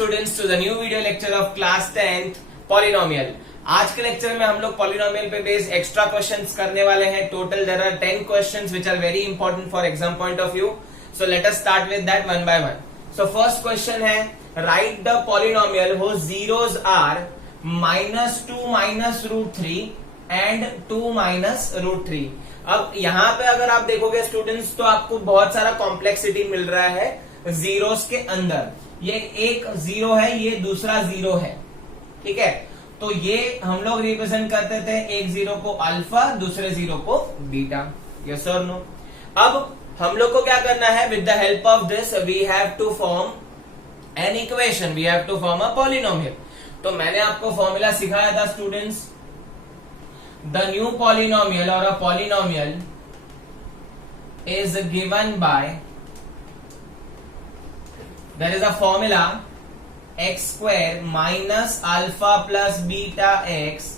Students to the new video lecture of class 10th polynomial. आज के lecture में हम लोग पॉलिनोमियल पे बेस्ड एक्स्ट्रा क्वेश्चंस करने वाले हैं। Total there are 10 questions which are very important for exam point of view. So let us start with that one by one. So first question है, write the polynomial whose zeros are -2 minus root 3 and 2 minus root 3। अब यहाँ पे अगर आप देखोगे students तो आपको बहुत सारा कॉम्प्लेक्सिटी मिल रहा है जीरोस के अंदर। ये एक जीरो है, ये दूसरा जीरो है, ठीक है। तो ये हम लोग रिप्रेजेंट करते थे, एक जीरो को अल्फा, दूसरे जीरो को बीटा। यस और नो। अब हम लोग को क्या करना है, with the help of this we have to form an equation, we have to form a polynomial. तो मैंने आपको फॉर्मूला सिखाया था स्टूडेंट्स, द न्यू पॉलिनोमियल और a polynomial is given bye, there is a formula x square minus alpha plus beta x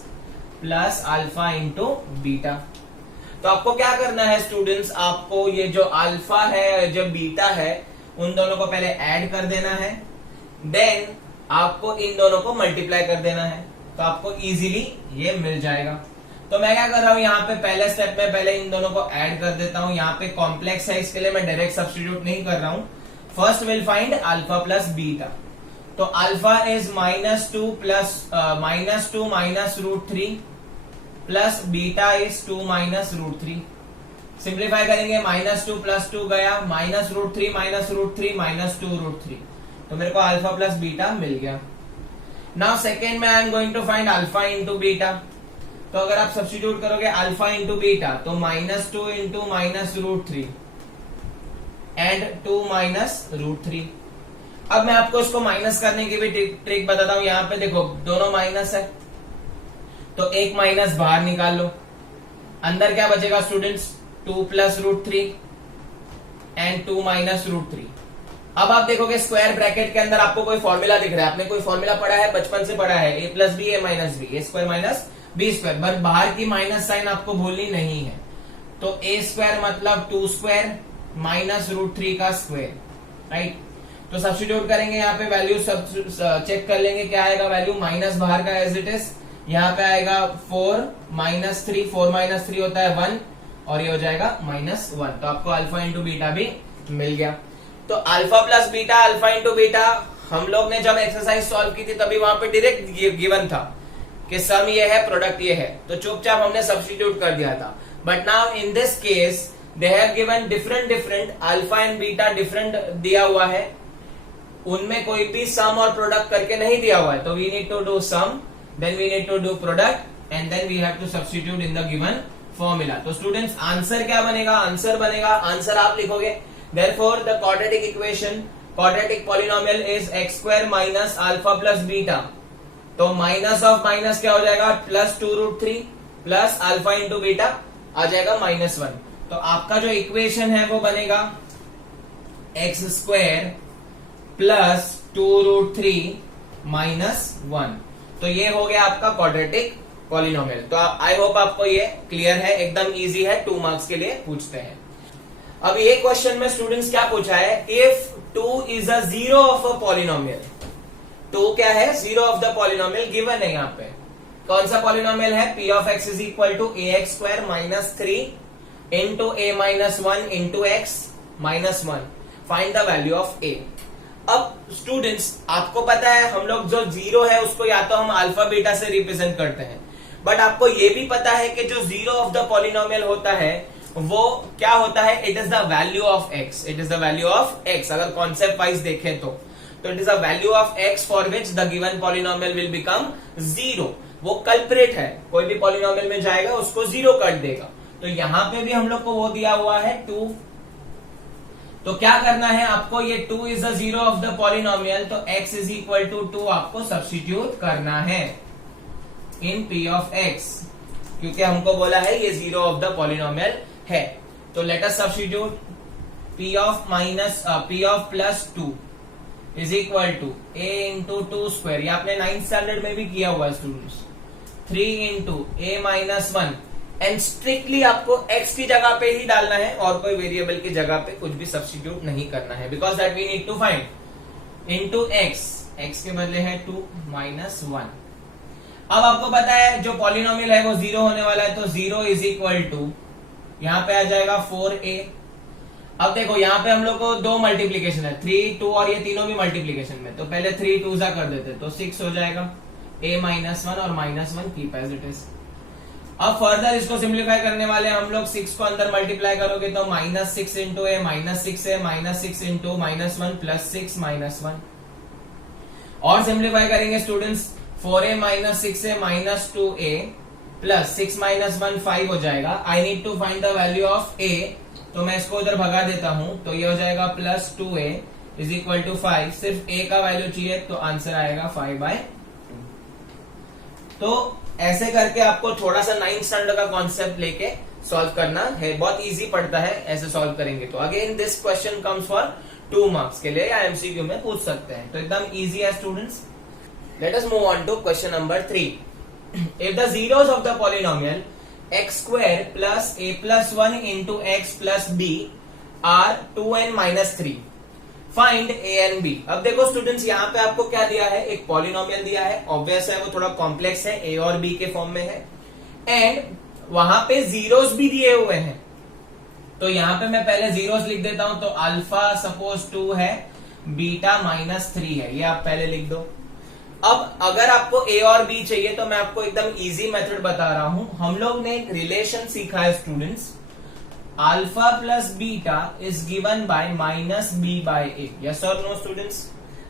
plus alpha into beta। तो आपको क्या करना है स्टूडेंट्स, आपको ये जो अल्फा है जो बीटा है उन दोनों को पहले ऐड कर देना है, देन आपको इन दोनों को मल्टीप्लाई कर देना है, तो आपको इजीली ये मिल जाएगा। तो मैं क्या कर रहा हूं, यहाँ पे पहले स्टेप में पहले इन दोनों को ऐड कर देता हूं। यहाँ पे कॉम्प्लेक्स है, इसके लिए मैं डायरेक्ट सब्स्टिट्यूट नहीं कर रहा हूं। First will find alpha plus beta. तो alpha is -2 minus root 3 plus beta is 2 minus root 3। Simplify करेंगे, -2 प्लस 2 गया, minus root 3 minus root 3 minus 2 root 3। तो मेरे को अल्फा प्लस बीटा मिल गया। नाउ सेकेंड में I am going to find alpha into beta. तो अगर आप सब्स्टिट्यूट करोगे अल्फा इंटू बीटा, तो -2 into minus root 3 and 2 minus root 3। अब मैं आपको इसको माइनस करने की भी ट्रिक बताता हूं। यहाँ पे देखो दोनों माइनस है, तो एक माइनस बाहर निकाल लो, अंदर क्या बचेगा students, 2 plus root 3 and 2 minus root 3। अब आप देखोगे स्क्वायर ब्रैकेट के अंदर आपको कोई फॉर्मूला दिख रहा है, आपने कोई फॉर्मूला पढ़ा है, बचपन से पढ़ा है, a plus B A minus B, A square minus B square. But बाहर की माइनस साइन आपको भूलनी नहीं है। तो ए स्क्वायर मतलब 2 स्क्वायर माइनस रूट 3 का स्क्वायर, राइट। तो सब्स्टिट्यूट करेंगे, यहाँ पे वैल्यू चेक कर लेंगे क्या आएगा वैल्यू, माइनस बाहर का एज इट इज, यहाँ पे आएगा 4 माइनस 3, 4 माइनस 3 होता है 1, और ये हो जाएगा -1। तो आपको अल्फा इंटू बीटा भी मिल गया। तो alpha plus beta, alpha into beta हम लोग ने जब एक्सरसाइज सॉल्व की थी तभी वहां पे डायरेक्ट गिवन था कि सम ये है, प्रोडक्ट ये है, तो चुपचाप हमने सब्स्टिट्यूट कर दिया था। But now in this case they have given different alpha and beta different दिया हुआ है, उनमें कोई भी सम और प्रोडक्ट करके नहीं दिया हुआ है। तो we need to do sum, then we need to do product and then we have to substitute in the given formula. तो स्टूडेंट्स आंसर क्या बनेगा, आंसर आप लिखोगे, therefore the quadratic equation, quadratic polynomial is x square minus alpha plus beta. तो minus of minus क्या हो जाएगा, +2 root 3 plus alpha into beta आ जाएगा -1। तो आपका जो इक्वेशन है वो बनेगा x स्क्वायर प्लस 2 रूट 3 -1। तो ये हो गया आपका क्वाड्रेटिक पॉलिनोमियल। तो आई होप आपको ये क्लियर है, एकदम इजी है, 2 मार्क्स के लिए पूछते हैं। अब ये क्वेश्चन में स्टूडेंट्स क्या पूछा है, if 2 is a zero of a polynomial. 2 क्या है, zero of the polynomial given है। यहाँ पे कौन सा पॉलिनोमियल है, p of x is equal to ax square minus 3 into a minus 1 into x minus 1। Find the value of a। अब students आपको पता है हम लोग जो जीरो है उसको या तो हम अल्फा बीटा से रिप्रेजेंट करते हैं, बट आपको ये भी पता है कि जो जीरो ऑफ द पॉलिनोमियल होता है वो क्या होता है, it is the value of x, it is the value of x। अगर कॉन्सेप्ट वाइज देखें तो it is the value of x for which the given polynomial will become zero. वो कल्प्रेट है, कोई भी पॉलिनोमियल में जाएगा उसको जीरो कर देगा। तो यहां पे भी हम लोग को वो दिया हुआ है 2। तो क्या करना है आपको, ये 2 is the zero of the polynomial, तो x इज इक्वल टू 2 आपको सब्स्टिट्यूट करना है इन p ऑफ x, क्योंकि हमको बोला है ये जीरो ऑफ द पॉलिनोमियल है। तो let us substitute, p of plus 2 is equal to a into 2 square, ये आपने 9th स्टैंडर्ड में भी किया हुआ है students, 3 into a minus 1 and strictly आपको x की जगह पे ही डालना है और कोई वेरिएबल की जगह पे कुछ भी सब्स्टिट्यूट नहीं करना है, because that we need to find into x x के बदले है 2 माइनस 1। अब आपको पता है जो पॉलिनोमियल है वो 0 होने वाला है, तो 0 इज इक्वल टू यहां पे आ जाएगा 4a। अब देखो यहाँ पे हम लोग को दो मल्टीप्लीकेशन है, 3, 2 और ये तीनों भी मल्टीप्लीकेशन में, तो पहले 3 2 कर देते तो 6 हो जाएगा, a माइनस 1 और minus 1 keep as it is. अब फर्दर इसको सिंप्लीफाई करने वाले हम लोग 6 को अंदर मल्टीप्लाई करोगे तो माइनस 6 इंटू ए माइनस 6 है, minus 6 into minus 1 plus 6 minus 1। और सिंप्लीफाई करेंगे students, 4a minus 6a minus 2a plus 6 minus 1 5 हो जाएगा। I need to find the value of a, तो मैं इसको उधर भगा देता हूं, तो ये हो जाएगा plus 2a is equal to 5। सिर्फ a का वैल्यू चाहिए तो आंसर आएगा 5/2। तो ऐसे करके आपको थोड़ा सा 9th स्टैंडर्ड का कॉन्सेप्ट लेके सॉल्व करना है, बहुत इजी पड़ता है ऐसे सॉल्व करेंगे तो। Again this question comes for 2 marks के लिए या एमसीक्यू में पूछ सकते हैं, तो एकदम इजी है students. Let us move on to question number 3। If the zeros of the polynomial x square plus a plus 1 into x plus b are 2n minus 3, find a and b। अब देखो students यहाँ पे आपको क्या दिया है, एक polynomial दिया है, ऑब्वियस है वो थोड़ा कॉम्प्लेक्स है, a और b के फॉर्म में है, एंड वहां पे जीरोस भी दिए हुए हैं। तो यहाँ पे मैं पहले जीरोस लिख देता हूं, तो अल्फा सपोज 2 है, बीटा माइनस 3 है, ये आप पहले लिख दो। अब अगर आपको a और b चाहिए तो मैं आपको एकदम इजी मेथड बता रहा हूं। हम लोग ने एक रिलेशन सीखा है students, alpha plus beta is given by minus b by a। Yes और no students?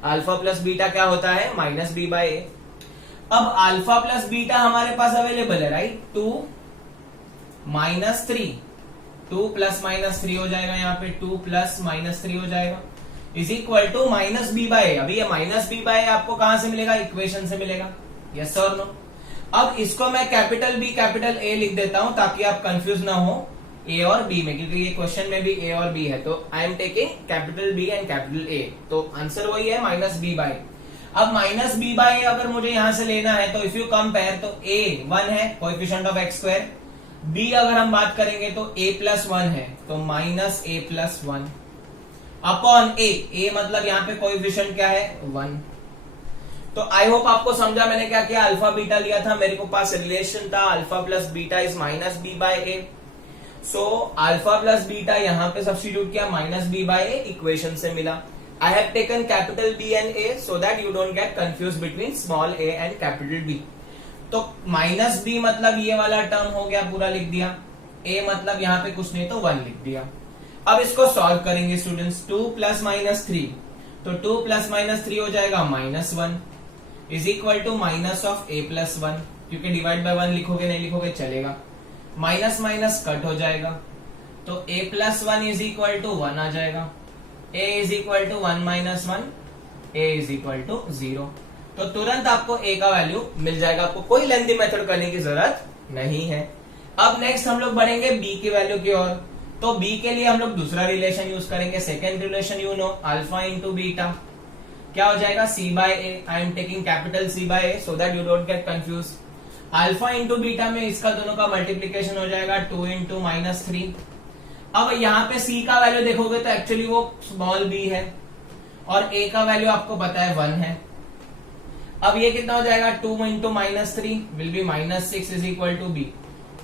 Alpha plus beta क्या होता है, माइनस b बाय a। अब अल्फा प्लस बीटा हमारे पास अवेलेबल है, राइट, 2 माइनस 3, 2 प्लस माइनस 3 हो जाएगा, यहाँ पे 2 प्लस माइनस 3 हो जाएगा, is equal to minus B by. अभी ये माइनस बी बाय आपको कहां से मिलेगा, इक्वेशन से मिलेगा, यस और नो? अब इसको मैं कैपिटल बी कैपिटल ए लिख देता हूं ताकि आप कंफ्यूज ना हो ए और बी में, क्योंकि ये क्वेश्चन में भी ए और बी है, तो I am taking capital B and capital A, तो आंसर वही है माइनस बी बाय। अब माइनस बी बाय अगर मुझे यहां से लेना है तो इफ यू कंपेयर तो a 1 है, coefficient of x square, b अगर हम बात करेंगे तो a प्लस 1 है, तो minus a plus 1 upon a मतलब यहाँ पे कोएफिशिएंट क्या है, 1। तो आई होप आपको समझा मैंने क्या किया, अल्फा बीटा लिया था, मेरे को पास रिलेशन था alpha plus beta is minus B by A, so alpha plus beta यहाँ पे सब्स्टिट्यूट किया, minus B by A equation से मिला। I have taken capital B and A so that you don't get confuse between small A and capital B. तो minus बी मतलब ये वाला टर्म हो गया, पूरा लिख दिया, ए मतलब यहाँ पे कुछ नहीं तो 1 लिख दिया। अब इसको सॉल्व करेंगे स्टूडेंट्स, 2 प्लस माइनस 3, तो 2 प्लस माइनस 3 हो जाएगा minus 1 is equal to minus of a plus 1, क्योंकि डिवाइड बाय 1 लिखोगे नहीं लिखोगे चलेगा, माइनस माइनस कट हो जाएगा, तो a plus 1 is equal to 1 आ जाएगा, a is equal to 1 minus 1, a is equal to 0। तो तुरंत आपको a का वैल्यू मिल जाएगा, आपको कोई लेंथी मेथड करने की जरूरत नहीं है। अब नेक्स्ट हम लोग बढ़ेंगे b की वैल्यू की ओर, तो b के लिए हम लोग दूसरा रिलेशन यूज करेंगे, second relation you know, alpha into beta क्या हो जाएगा, c by A. I am taking capital c by A so that you don't get confuse. Alpha into beta में इसका दोनों का मल्टीप्लीकेशन हो जाएगा 2 इंटू माइनस 3। अब यहाँ पे c का वैल्यू देखोगे तो एक्चुअली वो स्मॉल b है, और a का वैल्यू आपको पता है 1 है। अब ये कितना हो जाएगा, 2 into minus 3 will be minus 6 is equal to b,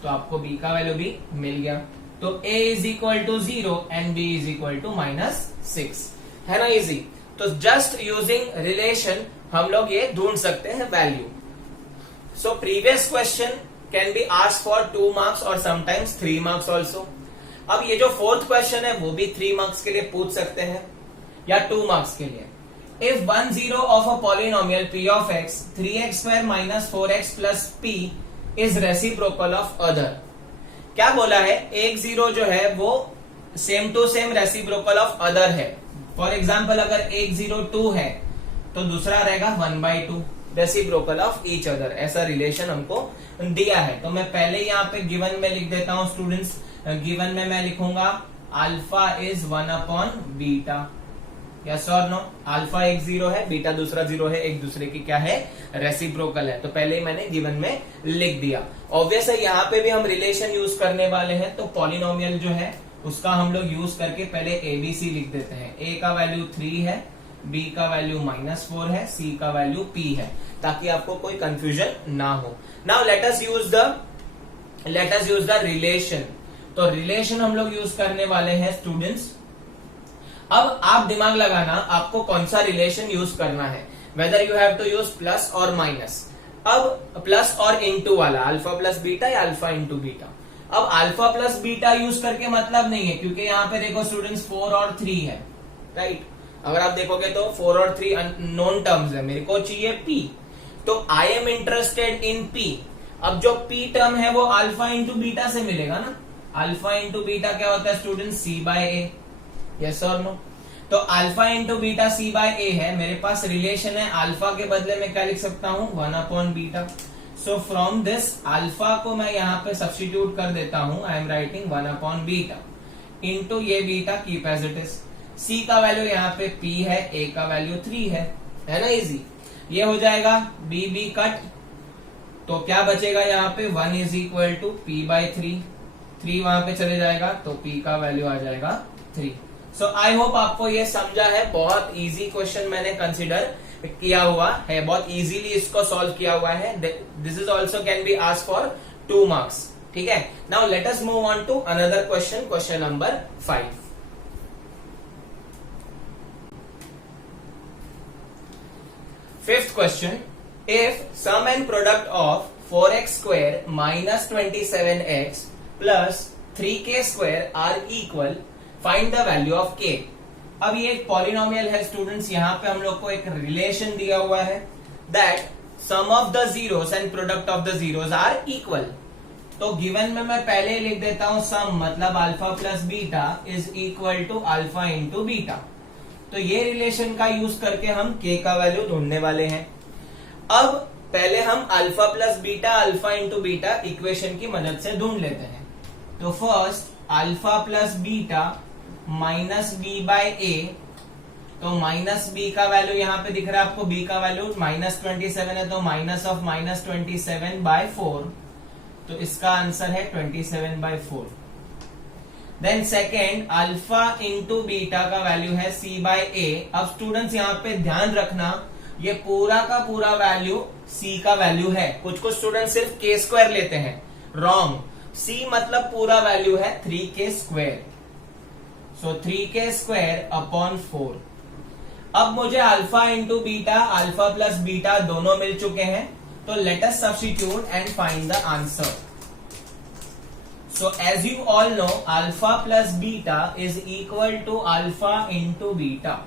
तो आपको b का वैल्यू भी मिल गया, तो a is equal to 0 and b is equal to minus 6, है ना इजी। तो जस्ट यूजिंग रिलेशन हम लोग ये ढूंढ सकते हैं value. So previous question can be asked for 2 marks और समटाइम्स 3 मार्क्स ऑल्सो। अब ये जो 4th क्वेश्चन है वो भी 3 मार्क्स के लिए पूछ सकते हैं या 2 मार्क्स के लिए। If 1 0 of a polynomial p of x 3x square minus 4x plus p is reciprocal of other. क्या बोला है, एक जीरो जो है वो same to same reciprocal of other है। फॉर एग्जाम्पल अगर एक 0 2 है तो दूसरा रहेगा 1/2, रेसिप्रोकल ऑफ ईच अदर, ऐसा रिलेशन हमको दिया है। तो मैं पहले यहाँ पे गिवन में लिख देता हूं स्टूडेंट्स, गिवन में मैं लिखूंगा alpha is 1 upon beta, yes और नो। अल्फा एक 0 है, बीटा दूसरा 0 है, एक दूसरे की क्या है, रेसिप्रोकल है, तो पहले ही मैंने गिवन में लिख दिया। ऑब्वियस है यहाँ पे भी हम रिलेशन यूज करने वाले हैं, तो पॉलिनोमियल जो है उसका हम लोग यूज करके पहले एबीसी लिख देते हैं। ए का वैल्यू 3 है, बी का वैल्यू -4 है, सी का वैल्यू p है, ताकि आपको कोई कंफ्यूजन ना हो। Now let us use the relation. तो रिलेशन हम लोग यूज करने वाले हैं स्टूडेंट्स। अब आप दिमाग लगाना, आपको कौन सा रिलेशन यूज करना है, whether you have to use plus और माइनस। अब प्लस और इंटू वाला, अल्फा प्लस बीटा या अल्फा इंटू बीटा। अब अल्फा प्लस बीटा यूज करके मतलब नहीं है, क्योंकि यहाँ पे देखो स्टूडेंट्स 4 और 3 है, राइट। अगर आप देखोगे तो 4 और 3 नोन टर्म्स है, मेरे को चाहिए p, तो I am interested in p। अब जो p टर्म है वो अल्फा इंटू बीटा से मिलेगा ना। अल्फा इंटू बीटा क्या होता है student, c by a, yes और नो। तो alpha into beta c by a है, मेरे पास रिलेशन है, अल्फा के बदले में क्या लिख सकता हूं, 1/बीटा। सो फ्रॉम दिस अल्फा को मैं यहाँ पे सब्स्टिट्यूट कर देता हूं, आई एम राइटिंग 1/बीटा इंटू ये beta keep as it is. c का वैल्यू यहाँ पे p है, a का वैल्यू 3 है ना, इजी। ये हो जाएगा b b कट, तो क्या बचेगा यहाँ पे 1 इज इक्वल टू p/3, 3 वहां पे चले जाएगा तो p का वैल्यू आ जाएगा 3। सो आई होप आपको ये समझा है। बहुत इजी क्वेश्चन मैंने कंसिडर किया हुआ है, बहुत इजीली इसको सॉल्व किया हुआ है। This is also can be asked for 2 marks, ठीक है। Now let us move on to another question, question number 5। Fifth question, if sum and product of 4x square minus 27x plus 3k square are equal, find the value of k। अब ये एक polynomial है students, यहाँ पे हम लोग को एक रिलेशन दिया हुआ है that sum of the zeros and product of the zeros are equal। तो गिवन में मैं पहले लिख देता हूं सम मतलब alpha plus beta is equal to alpha into beta. तो ये रिलेशन का यूज करके हम k का वैल्यू ढूंढने वाले हैं। अब पहले हम alpha plus beta, alpha into beta equation की मदद से ढूंढ लेते हैं। तो first alpha plus beta minus B by a, तो माइनस बी का वैल्यू यहाँ पे दिख रहा है आपको, b का वैल्यू -27 है, तो माइनस ऑफ -27/4, तो इसका आंसर है 27/4। Then second alpha into beta का वैल्यू है c बाय ए। अब स्टूडेंट्स यहाँ पे ध्यान रखना, ये पूरा का पूरा वैल्यू c का वैल्यू है। कुछ कुछ स्टूडेंट सिर्फ k स्क्वायर लेते हैं, रॉन्ग। c मतलब पूरा वैल्यू है 3k स्क्वायर, सो 3k स्क्वायर अपॉन 4। अब मुझे alpha into beta, alpha plus beta दोनों मिल चुके हैं, तो let us substitute and find the answer. So as you all know, alpha plus beta is equal to alpha into beta.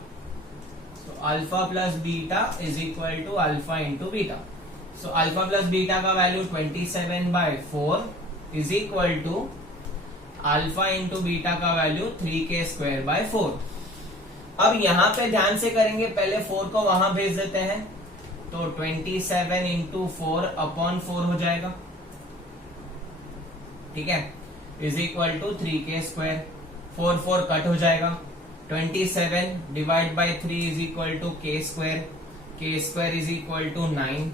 So alpha plus beta is equal to alpha into beta. So alpha plus beta का value 27/4 is equal to alpha into beta का value 3k square by 4। अब यहाँ पे ध्यान से करेंगे, पहले 4 को वहां भेज देते हैं, तो 27 into 4 अपॉन 4 हो जाएगा, ठीक है, is equal to 3k square. 4 cut हो जाएगा, 27 divide by 3 is equal to k square is equal to 9,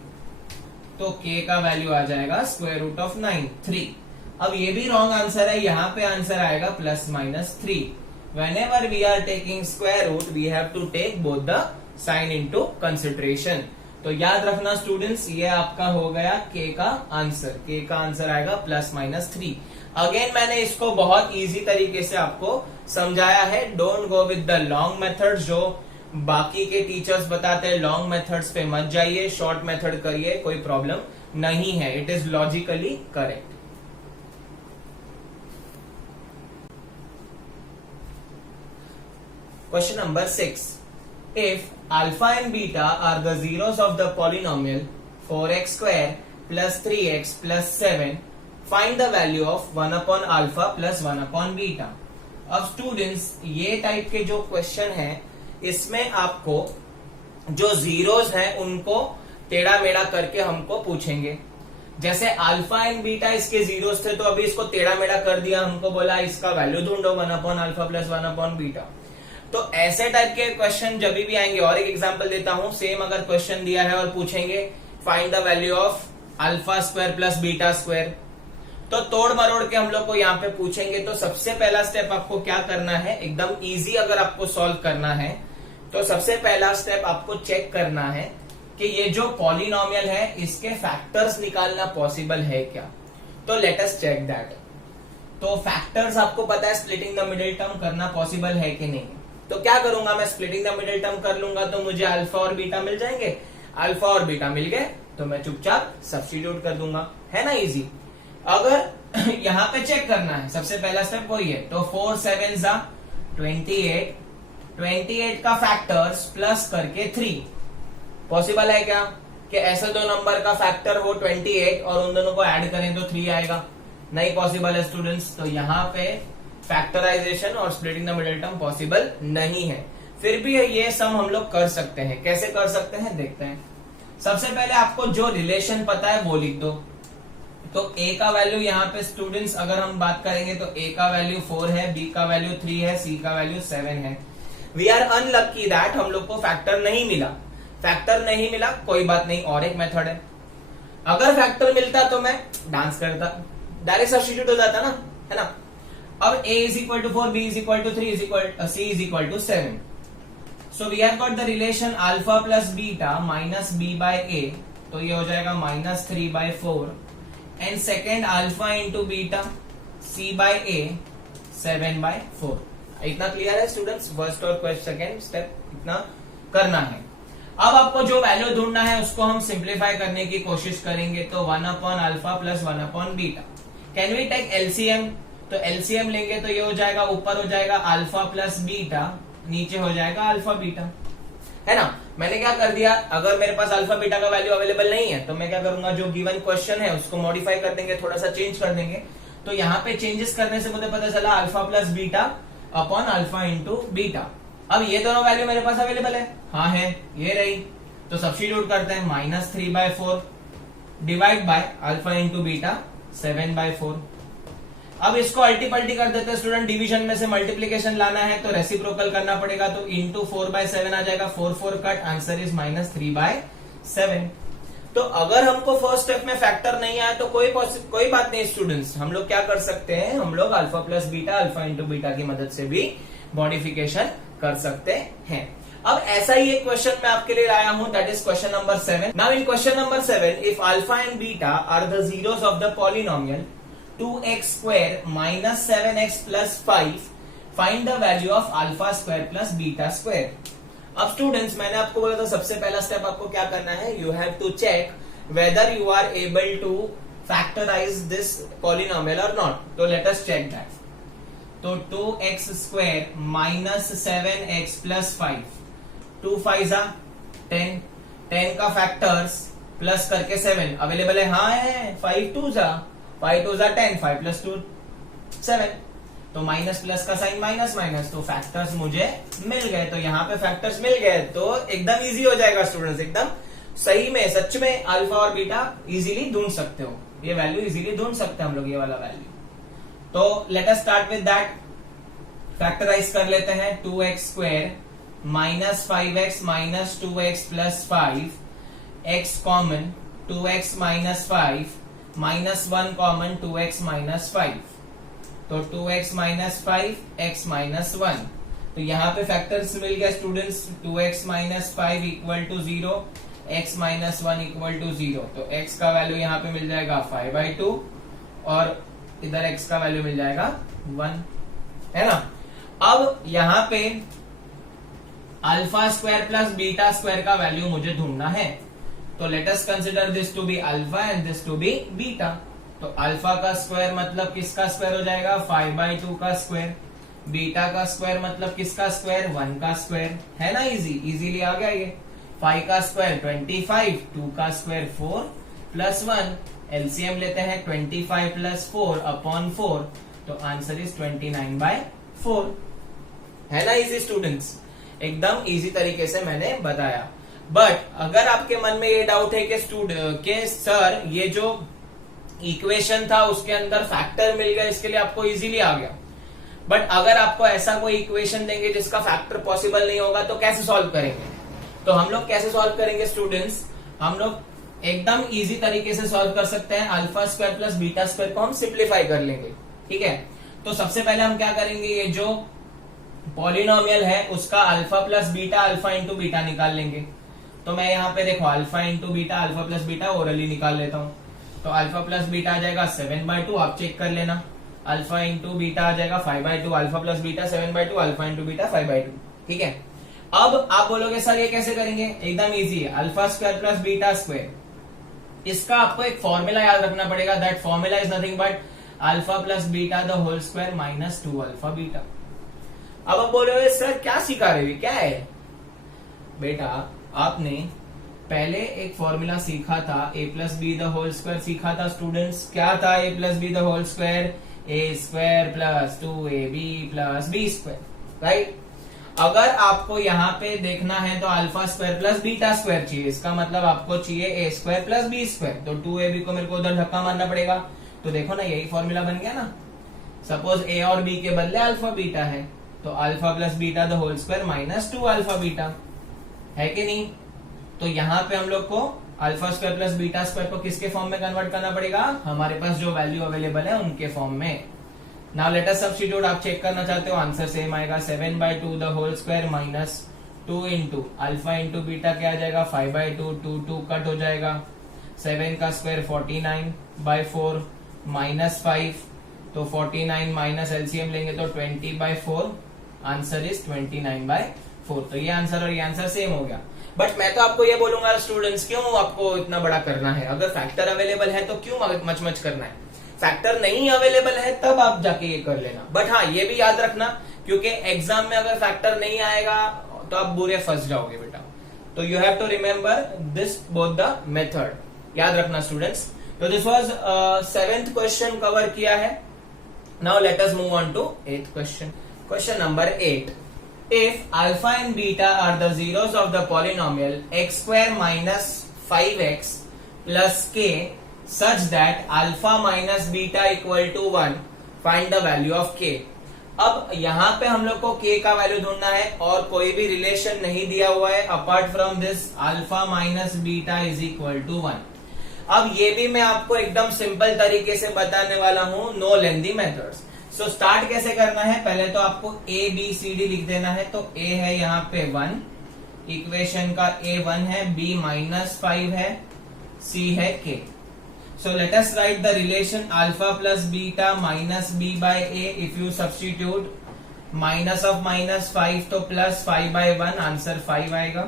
तो k का वैल्यू आ जाएगा स्क्वायर रूट ऑफ 9, 3। अब ये भी रॉन्ग आंसर है, यहाँ पे आंसर आएगा +-3। Whenever we are taking square root we have to take both the sign into consideration. तो याद रखना स्टूडेंट्स, ये आपका हो गया k का आंसर। k का आंसर आएगा +-3। अगेन मैंने इसको बहुत इजी तरीके से आपको समझाया है। Don't go with the long method, जो बाकी के टीचर्स बताते हैं लॉन्ग मेथड्स पे मत जाइए, शॉर्ट मेथड करिए, कोई प्रॉब्लम नहीं है, it is logically correct. Question number 6, if alpha and beta are the zeros of the polynomial 4x square plus 3x plus 7, find the value of 1/alpha plus 1/beta। अब students ये type के जो question है, इसमें आपको जो zeros हैं उनको टेढ़ा मेढ़ा करके हमको पूछेंगे। जैसे अल्फा एंड बीटा इसके जीरोस थे, तो अभी इसको टेढ़ा मेढ़ा कर दिया, हमको बोला इसका वैल्यू ढूंढो 1/alpha plus 1/beta। तो ऐसे टाइप के क्वेश्चन जब भी आएंगे, और एक एग्जांपल देता हूं, सेम अगर क्वेश्चन दिया है और पूछेंगे find the value of alpha square plus beta square, तो तोड़ मरोड़ के हम लोग को यहाँ पे पूछेंगे। तो सबसे पहला स्टेप आपको क्या करना है, एकदम इजी अगर आपको सॉल्व करना है, तो सबसे पहला स्टेप आपको चेक करना है कि ये जो पॉलिनोमियल है इसके फैक्टर्स निकालना पॉसिबल है क्या। तो लेट अस चेक दैट। तो फैक्टर्स आपको पता है स्प्लिटिंग द मिडिल टर्म करना पॉसिबल है कि नहीं। तो क्या करूंगा मैं, स्प्लिटिंग द मिडिल टर्म कर लूंगा तो मुझे अल्फा और बीटा मिल जाएंगे। अल्फा और बीटा मिल गए तो मैं चुपचाप सब्स्टिट्यूट कर दूंगा, है ना इजी। अगर यहाँ पे चेक करना है, सबसे पहला स्टेप वही है। तो 4 7 जा 28, 28 का फैक्टर्स प्लस करके 3 पॉसिबल है क्या कि ऐसे दो नंबर का फैक्टर हो 28 और उन दोनों को ऐड करें तो 3 आएगा? नहीं पॉसिबल है स्टूडेंट्स। तो यहाँ पे फैक्टराइजेशन और splitting the middle term possible नहीं है। फिर भी ये सम हम लोग कर सकते हैं। कैसे कर सकते हैं देखते हैं। सबसे पहले आपको जो रिलेशन पता है वो लिख दो। तो a का वैल्यू यहाँ पे स्टूडेंट्स अगर हम बात करेंगे तो a का वैल्यू 4 है, b का वैल्यू 3 है, c का वैल्यू 7 है। वी आर अनलकी दैट हम लोग को फैक्टर नहीं मिला। फैक्टर नहीं मिला कोई बात नहीं, और एक मेथड है। अगर फैक्टर मिलता तो मैं डांस करता, डायरेक्ट सब्स्टिट्यूट हो जाता ना, है ना। अब a is equal to 4, b is equal to 3, c is equal to 7। So we have got the relation alpha plus beta minus b by a, तो ये हो जाएगा -3/4 and second alpha into beta c by a 7/4। इतना clear है students? First और second step इतना करना है। अब आपको जो वैल्यू ढूंढना है उसको हम सिंप्लीफाई करने की कोशिश करेंगे। तो 1/अल्फा प्लस 1/बीटा। Can we take LCM? तो एलसीएम लेंगे तो ये हो जाएगा, ऊपर हो जाएगा अल्फा प्लस बीटा, नीचे हो जाएगा अल्फा बीटा, है ना। मैंने क्या कर दिया, अगर मेरे पास अल्फा बीटा का वैल्यू अवेलेबल नहीं है तो मैं क्या करूंगा, जो गिवन क्वेश्चन है उसको मॉडिफाई कर देंगे, थोड़ा सा चेंज कर देंगे। तो यहाँ पे चेंजेस करने से मुझे पता चला alpha plus beta upon alpha into beta. अब ये दोनों वैल्यू मेरे पास अवेलेबल है, हाँ है, ये रही। तो सब्स्टिट्यूट करते हैं, -3/4 divide by alpha into beta 7/4। अब इसको अल्टी पल्टी कर देते हैं स्टूडेंट, डिवीजन में से मल्टीप्लीकेशन लाना है तो रेसिप्रोकल करना पड़ेगा। तो इंटू 4/7 आ जाएगा, 4 कट, आंसर इज -3/7। तो अगर हमको फर्स्ट स्टेप में फैक्टर नहीं आया तो कोई बात नहीं स्टूडेंट्स, हम लोग क्या कर सकते हैं, हम लोग alpha plus beta, alpha into beta की मदद से भी मॉडिफिकेशन कर सकते हैं। अब ऐसा ही एक क्वेश्चन मैं आपके लिए लाया हूं, that is question number 7। Now in question number 7, if alpha and beta are the zeros of the polynomial 2x square minus 7x plus 5, find the value of alpha square plus beta square। अब students मैंने आपको बोला था सबसे पहला step आपको क्या करना है, you have to check whether you are able to factorise this polynomial और नॉट। तो लेट अस चेक दैट। तो 2x square minus 7x plus 5, 2 5 10, 10 का फैक्टर्स प्लस करके 7 अवेलेबल है, हाँ है, 5 2 10, 5 प्लस 2 7। तो माइनस प्लस का साइन माइनस माइनस, तो फैक्टर्स मुझे मिल गए। तो यहाँ पे फैक्टर्स मिल गए तो एकदम इजी हो जाएगा स्टूडेंट्स, एकदम सही में सच में अल्फा और बीटा इजीली ढूंढ सकते हो, ये वैल्यू इजीली ढूंढ सकते हैं हम लोग, ये वाला वैल्यू। तो let us start with that. Factorise कर लेते हैं, 2x square minus 5x minus 2x plus 5, x common 2x minus 5 minus 1 common 2x minus 5, तो 2x माइनस 5 x माइनस 1। तो यहाँ पे फैक्टर्स मिल गया students, 2x minus 5 equal to 0, x minus 1 equal to 0। तो x का वैल्यू यहाँ पे मिल जाएगा 5/2 और इधर x का वैल्यू मिल जाएगा 1, है ना। अब यहाँ पे alpha square plus beta square का वैल्यू मुझे ढूंढना है। तो let us consider this to be alpha and this to be beta. तो अल्फा का स्क्वायर मतलब किसका स्क्वायर हो जाएगा, 5/2 का स्क्वायर। बीटा का स्क्वायर मतलब किसका स्क्वायर, 1 का स्क्वायर, है ना। इजीली आ गया ये। 5 का स्क्वायर 25, 2 का स्क्वायर 4 प्लस 1, एलसीएम लेते हैं 25 प्लस 4 अपॉन 4, तो आंसर इज 29/4, है ना। इजी स्टूडेंट्स, एकदम इजी तरीके से मैंने बताया। बट अगर आपके मन में ये डाउट है कि सर ये जो इक्वेशन था उसके अंदर फैक्टर मिल गया, इसके लिए आपको इजीली आ गया। बट अगर आपको ऐसा कोई इक्वेशन देंगे जिसका फैक्टर पॉसिबल नहीं होगा तो कैसे सॉल्व करेंगे। तो हम लोग कैसे सॉल्व करेंगे स्टूडेंट्स, हम लोग एकदम इजी तरीके से सॉल्व कर सकते हैं। Alpha square plus beta square को हम सिंप्लीफाई कर लेंगे, ठीक है। तो सबसे पहले हम क्या करेंगे, ये जो पॉलिनोमियल है उसका alpha plus beta alpha into beta निकाल लेंगे। तो मैं यहाँ पे देखो alpha into beta alpha plus beta orally निकाल लेता हूँ। तो अल्फा प्लस बीटा आ जाएगा 7/2, आप चेक कर लेना। अल्फा इंटू बीटा आ जाएगा 5/2, alpha plus beta 7/2, alpha into beta 5/2। ठीक है, अब आप बोलोगे सर ये कैसे करेंगे? एकदम इजी है, alpha square plus beta square. इसका आपको एक फॉर्मूला याद रखना पड़ेगा, that formula is nothing but alpha plus beta the whole square minus 2 alpha beta. अब आप बोलोगे सर क्या सिखा रहे हो, क्या है? बेटा आपने पहले एक फॉर्मूला सीखा था, a plus b the whole square सीखा था स्टूडेंट्स। क्या था a plus b the whole square? A square plus 2ab plus b square, right. अगर आपको यहाँ पे देखना है तो alpha square plus beta square चाहिए, इसका मतलब आपको चाहिए a square plus b square. तो 2ab को मेरे को उधर धक्का मारना पड़ेगा। तो देखो ना यही फॉर्मूला बन गया ना। सपोज ए और बी के बदले अल्फा बीटा है, तो alpha plus beta the whole square minus 2 alpha beta है कि नहीं। तो यहाँ पे हम लोग को alpha square plus beta square को किसके फॉर्म में कन्वर्ट करना पड़ेगा? हमारे पास जो वैल्यू अवेलेबल है उनके फॉर्म में। Now let us substitute. आप चेक करना चाहते हो, आंसर सेम आएगा। 7/2 the whole square minus 2 into alpha into beta क्या आ जाएगा? 5/2, 2 कट हो जाएगा। 7 का स्क्वायर 49/4 माइनस 5, तो 49 माइनस एलसीएम लेंगे तो 20/4, आंसर इज 29/4। तो ये आंसर और ये आंसर सेम हो गया। बट मैं तो आपको ये बोलूंगा स्टूडेंट्स, क्यों आपको इतना बड़ा करना है? अगर फैक्टर अवेलेबल है तो क्यों मच करना है? फैक्टर नहीं अवेलेबल है तब आप जाके ये कर लेना। बट हाँ ये भी याद रखना, क्योंकि एग्जाम में अगर फैक्टर नहीं आएगा तो आप बुरे फंस जाओगे बेटा। तो you have to remember this both the method, याद रखना स्टूडेंट्स। तो this was 7th question cover किया है। Now let us move on to 8th question. Question number 8, if alpha and beta are the zeros of the polynomial x square minus 5x plus k such that alpha minus beta equal to 1, find the value of k। अब यहाँ पे हम लोग को k का value ढूंढना है और कोई भी रिलेशन नहीं दिया हुआ है apart from this alpha minus beta is equal to 1। अब ये भी मैं आपको एकदम सिंपल तरीके से बताने वाला हूं, no lengthy methods. So start कैसे करना है? पहले तो आपको ए बी सी डी लिख देना है। तो ए है यहाँ पे 1, इक्वेशन का ए 1 है, बी -5 है, सी है के। So let us write the relation alpha plus beta minus B by a. If you substitute minus of -5 तो प्लस 5/1, आंसर 5 आएगा।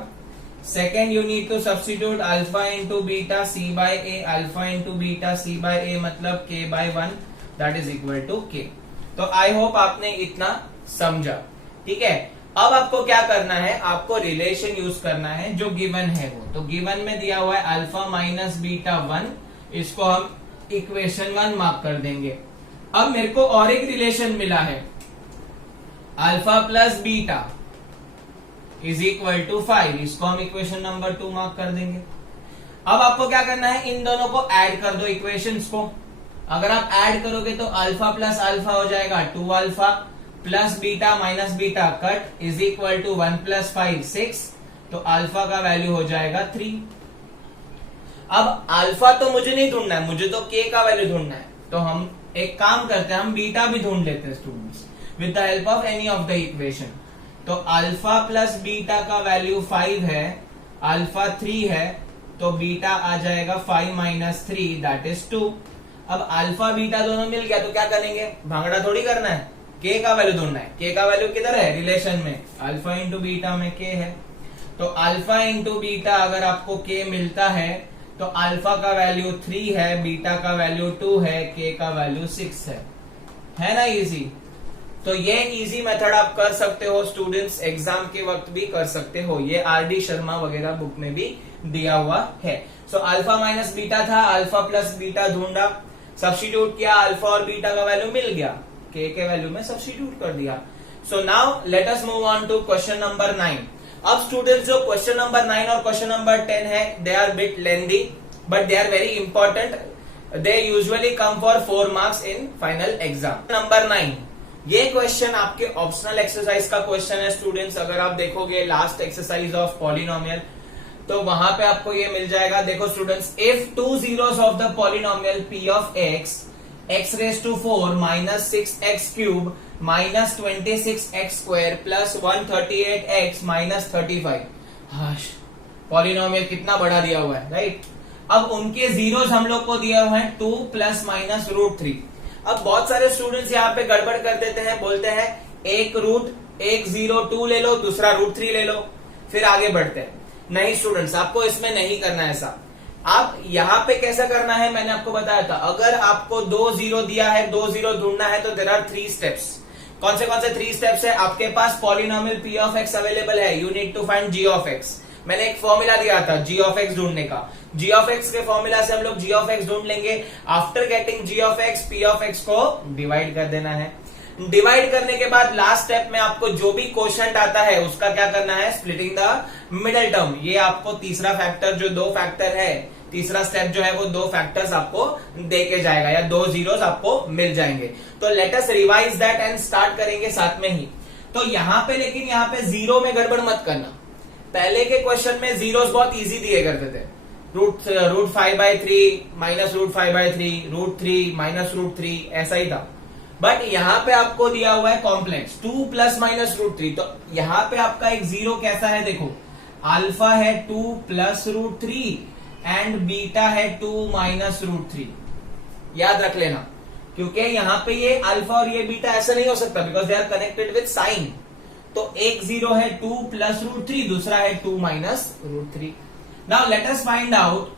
Second you need to substitute alpha into beta c by a, alpha into beta c by a मतलब k/1, that is equal to के। तो I hope आपने इतना समझा, ठीक है। अब आपको क्या करना है? आपको रिलेशन यूज करना है जो गिवन है वो। तो गिवन में दिया हुआ है अल्फा माइनस बीटा 1, इसको हम इक्वेशन 1 मार्क कर देंगे। अब मेरे को और एक रिलेशन मिला है, alpha plus beta is equal to 5, इसको हम इक्वेशन नंबर 2 मार्क कर देंगे। अब आपको क्या करना है? इन दोनों को ऐड कर दो इक्वेशंस को। अगर आप ऐड करोगे तो अल्फा प्लस अल्फा हो जाएगा 2 alpha plus beta minus beta cut is equal to 1 + 5 6, तो अल्फा का वैल्यू हो जाएगा 3। अब अल्फा तो मुझे नहीं ढूंढना है, मुझे तो के का वैल्यू ढूंढना है। तो हम एक काम करते हैं, हम बीटा भी ढूंढ लेते हैं students with the help of any of the equation. तो अल्फा प्लस बीटा का वैल्यू 5 है, अल्फा 3 है, तो बीटा आ जाएगा 5 - 3 दैट इज 2। अब अल्फा बीटा दोनों मिल गया तो क्या करेंगे? भांगड़ा थोड़ी करना है, के का वैल्यू ढूंढना है। के का वैल्यू किधर है? रिलेशन में अल्फा इंटू बीटा में के है। तो अल्फा इंटू बीटा अगर आपको के मिलता है तो अल्फा का वैल्यू 3 है, बीटा का वैल्यू 2 है, के का वैल्यू 6 है ना इजी। तो ये इजी मेथड आप कर सकते हो स्टूडेंट्स, एग्जाम के वक्त भी कर सकते हो। ये आरडी शर्मा वगैरह बुक में भी दिया हुआ है। सो अल्फा माइनस बीटा था, अल्फा प्लस बीटा ढूंढा, सब्स्टिट्यूट किया, अल्फा और बीटा का वैल्यू मिल गया, के वैल्यू में सब्स्टिट्यूट कर दिया। So now let us move on to question number 9। अब स्टूडेंट्स जो क्वेश्चन नंबर 9 और क्वेश्चन नंबर 10 है, they are bit lengthy but they are very important. They usually come for 4 marks in final exam. Number 9, ये question आपके optional exercise का question है students. अगर आप देखोगे लास्ट एक्सरसाइज ऑफ पॉलिनोमियल तो वहां पे आपको ये मिल जाएगा। देखो students, if 2 zeros of the polynomial p of x, x raised to 4 minus 6x cube minus 26x² plus 138x minus 35। Hash, polynomial कितना बड़ा दिया हुआ है, राइट। अब उनके जीरोस हम लोग को दिया हुआ है 2 प्लस माइनस √3। अब बहुत सारे स्टूडेंट्स यहाँ पे गड़बड़ कर देते हैं, बोलते हैं एक 0 2 ले लो, दूसरा √3 ले लो, फिर आगे बढ़ते हैं। नहीं स्टूडेंट्स, आपको इसमें नहीं करना है ऐसा। आप यहाँ पे कैसा करना है मैंने आपको बताया था। अगर आपको 2 0 दिया है, 2 0 ढूंढना है, तो देयर आर 3 स्टेप्स। कौन से 3 स्टेप्स है? आपके पास polynomial p of x available है, you need to find g of x। मैंने एक फॉर्मूला दिया था g ऑफ x ढूंढने का। g ऑफ x के फॉर्मूला से हम लोग g ऑफ x ढूंढ लेंगे। After getting g of x, p of x को डिवाइड कर देना है। डिवाइड करने के बाद लास्ट स्टेप में आपको जो भी क्वोशंट आता है उसका क्या करना है? Splitting the middle term. ये आपको तीसरा फैक्टर, जो 2 फैक्टर है, तीसरा स्टेप जो है वो 2 फैक्टर्स आपको दे के जाएगा, या 2 जीरोस आपको मिल जाएंगे। तो let us revise that and start करेंगे साथ में ही। तो यहाँ पे, लेकिन यहाँ पे जीरो में गड़बड़ मत करना। पहले के क्वेश्चन में जीरोस बहुत इजी दिए करते थे, √5/3 माइनस √5/3, √3 माइनस √3, ऐसा ही था। बट यहाँ पे आपको दिया हुआ है कॉम्प्लेक्स 2 प्लस माइनस √3। तो यहाँ पे आपका एक जीरो कैसा है देखो, अल्फा है 2 प्लस √3 एंड बीटा है 2 माइनस √3। याद रख लेना, क्योंकि यहाँ पे ये अल्फा और ये बीटा ऐसा नहीं हो सकता, because they are connected with sign. तो एक जीरो है 2 प्लस √3, दूसरा है 2 minus √3। Now let us find out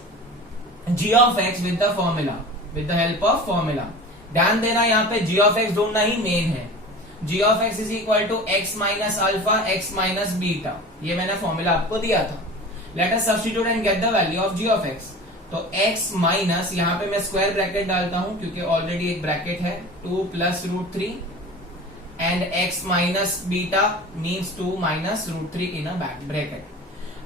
g of x with the formula, with the help of formula. ध्यान देना, यहाँ पे g ऑफ x ढूंढना ही मेन है। g of x is equal to x minus alpha x minus beta, ये मैंने formula आपको दिया था। Let us substitute and get the value of g of x। तो x माइनस, यहाँ पे मैं स्क्वायर ब्रैकेट डालता हूं क्योंकि ऑलरेडी एक ब्रैकेट है, 2 plus √3 and x minus beta means 2 minus √3 in a bracket.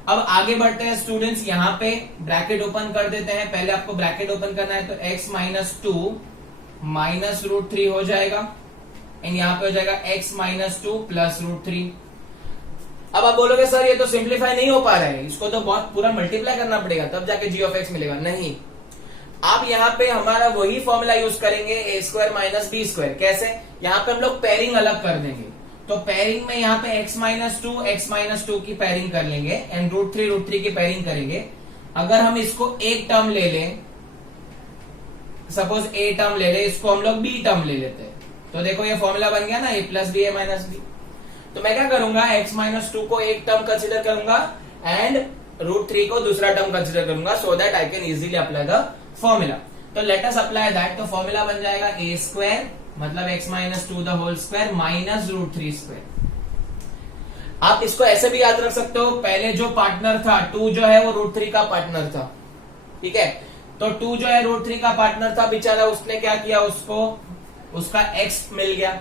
अब आगे बढ़ते हैं स्टूडेंट्स, यहाँ पे ब्रैकेट ओपन कर देते हैं। पहले आपको ब्रैकेट ओपन करना है, तो x माइनस 2 माइनस √3 हो जाएगा, एंड यहाँ पे हो जाएगा x माइनस 2 प्लस √3। अब आप बोलोगे सर ये तो सिंप्लीफाई नहीं हो पा रहा है, इसको तो बहुत पूरा मल्टीप्लाई करना पड़ेगा तब जाके g ऑफ x मिलेगा। नहीं, आप यहाँ पे हमारा वही फॉर्मूला यूज करेंगे, a² माइनस b²। कैसे? यहाँ पे हम लोग पेयरिंग अलग कर देंगे। तो पेयरिंग में यहाँ पे x माइनस 2 की पेयरिंग कर लेंगे, एंड √3 की पेयरिंग करेंगे। अगर हम इसको एक टर्म ले लें, सपोज a टर्म ले ले, इसको हम लोग b टर्म ले लेते हैं, तो देखो ये फॉर्मूला बन गया ना, a plus b, a minus b. तो मैं क्या करूंगा, x माइनस 2 को एक टर्म कंसिडर करूंगा एंड √3 को दूसरा टर्म कंसिडर करूंगा, so that I can easily apply the formula. तो लेट अस अप्लाई दैट। तो फॉर्मूला बन जाएगा a² मतलब x minus 2 the whole square minus √3²। आप इसको ऐसे भी याद रख सकते हो, पहले जो पार्टनर था 2 जो है वो √3 का पार्टनर था, ठीक है। तो 2 जो है √3 का पार्टनर था, बेचारा उसने क्या किया, उसको उसका x मिल गया,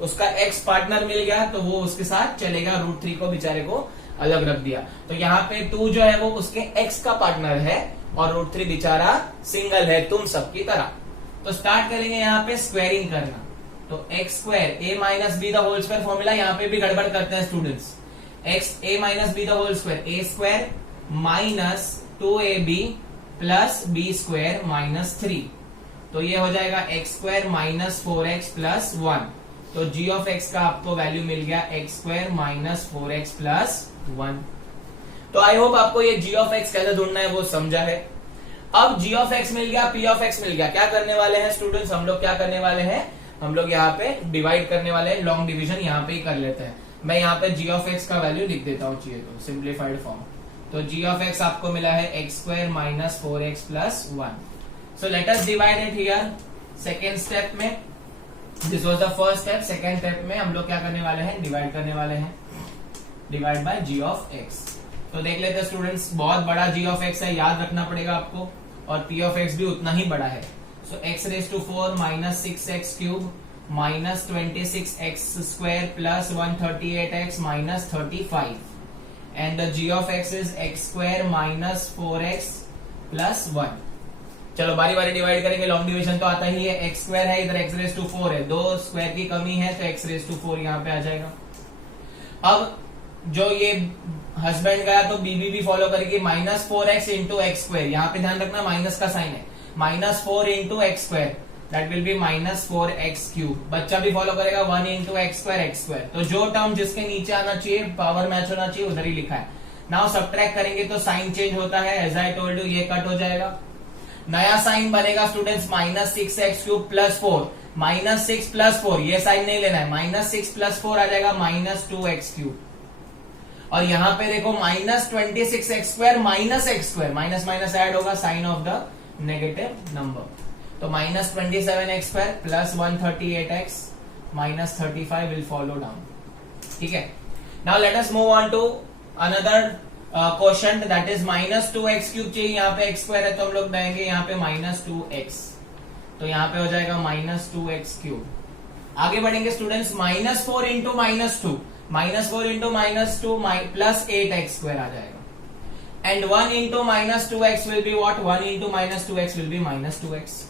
उसका x पार्टनर मिल गया, तो वो उसके साथ चलेगा, √3 को बेचारे को अलग रख दिया। तो यहाँ पे 2 जो है वो उसके x का पार्टनर है और √3 बेचारा सिंगल है, तुम सबकी तरह। तो स्टार्ट करेंगे यहाँ पे स्क्वायरिंग करना। तो x² a minus b the whole square, formula यहाँ पे भी गड़बड़ करते हैं students. a minus b the whole square, a² minus 2ab plus b² minus 3। तो ये हो जाएगा x² माइनस 4x प्लस 1। तो g ऑफ x का आपको वैल्यू मिल गया x² माइनस 4x प्लस 1। तो आई होप आपको ये g ऑफ x कैसे ढूंढना है वो समझा है। अब g ऑफ x मिल गया, p ऑफ x मिल गया, क्या करने वाले हैं स्टूडेंट्स, हम लोग क्या करने वाले हैं, हम लोग यहाँ पे डिवाइड करने वाले हैं। लॉन्ग डिवीजन यहाँ पे ही कर लेते हैं। मैं यहाँ पे g ऑफ x का वैल्यू लिख देता हूँ, चाहिए तो सिंप्लीफाइड फॉर्म। तो g ऑफ x आपको मिला है x² minus 4x plus 1। So let us divide it here. Second step में, this was the first step, second step में हम लोग क्या करने वाले हैं, डिवाइड करने वाले हैं, divide by g of x। तो देख लेते हैं स्टूडेंट्स, बहुत बड़ा g ऑफ x है, याद रखना पड़ेगा आपको, और p ऑफ x भी उतना ही बड़ा है। सो x⁴ minus 6x³ minus 26x² plus 138x minus 35, and the g of x is x² minus 4x plus 1। चलो बारी बारी डिवाइड करेंगे, लॉन्ग डिवीजन तो आता ही है। x² है इधर, x⁴ है, 2 स्क्वायर की कमी है, तो x⁴ यहाँ पे आ जाएगा। अब जो ये हस्बैंड गया तो बीबी भी फॉलो करेगी, माइनस 4x इंटू x²। यहाँ पे ध्यान रखना माइनस का साइन है, minus 4 into x²। That will be -4x³। बच्चा भी फॉलो करेगा, 1 इंटू x²। तो जो टर्म जिसके नीचे आना चाहिए, पावर मैच होना चाहिए, उधर ही लिखा है। नाउ सब्ट्रैक्ट करेंगे तो साइन चेंज होता है, एज आई टोल्ड यू, ये कट हो जाएगा। नया साइन बनेगा स्टूडेंट्स -6x³ + 4। -6 + 4, ये साइन नहीं लेना है, -6 + 4 आ जाएगा -2x³। और यहां पे देखो -26x² -x², minus minus add होगा, sign of the negative number. तो -27x² + 138x -35 will follow down. ठीक है, now let us move on to another question, that is -2x³ चाहिए। यहाँ पे x² है तो हम लोग देंगे यहाँ पे -2x, तो यहाँ पे हो जाएगा -2x³। आगे बढ़ेंगे स्टूडेंट्स, -4 इंटू -2, -4 इंटू -2 +8x² आ जाएगा। And 1 into -2x will be what, 1 into -2x will be -2x।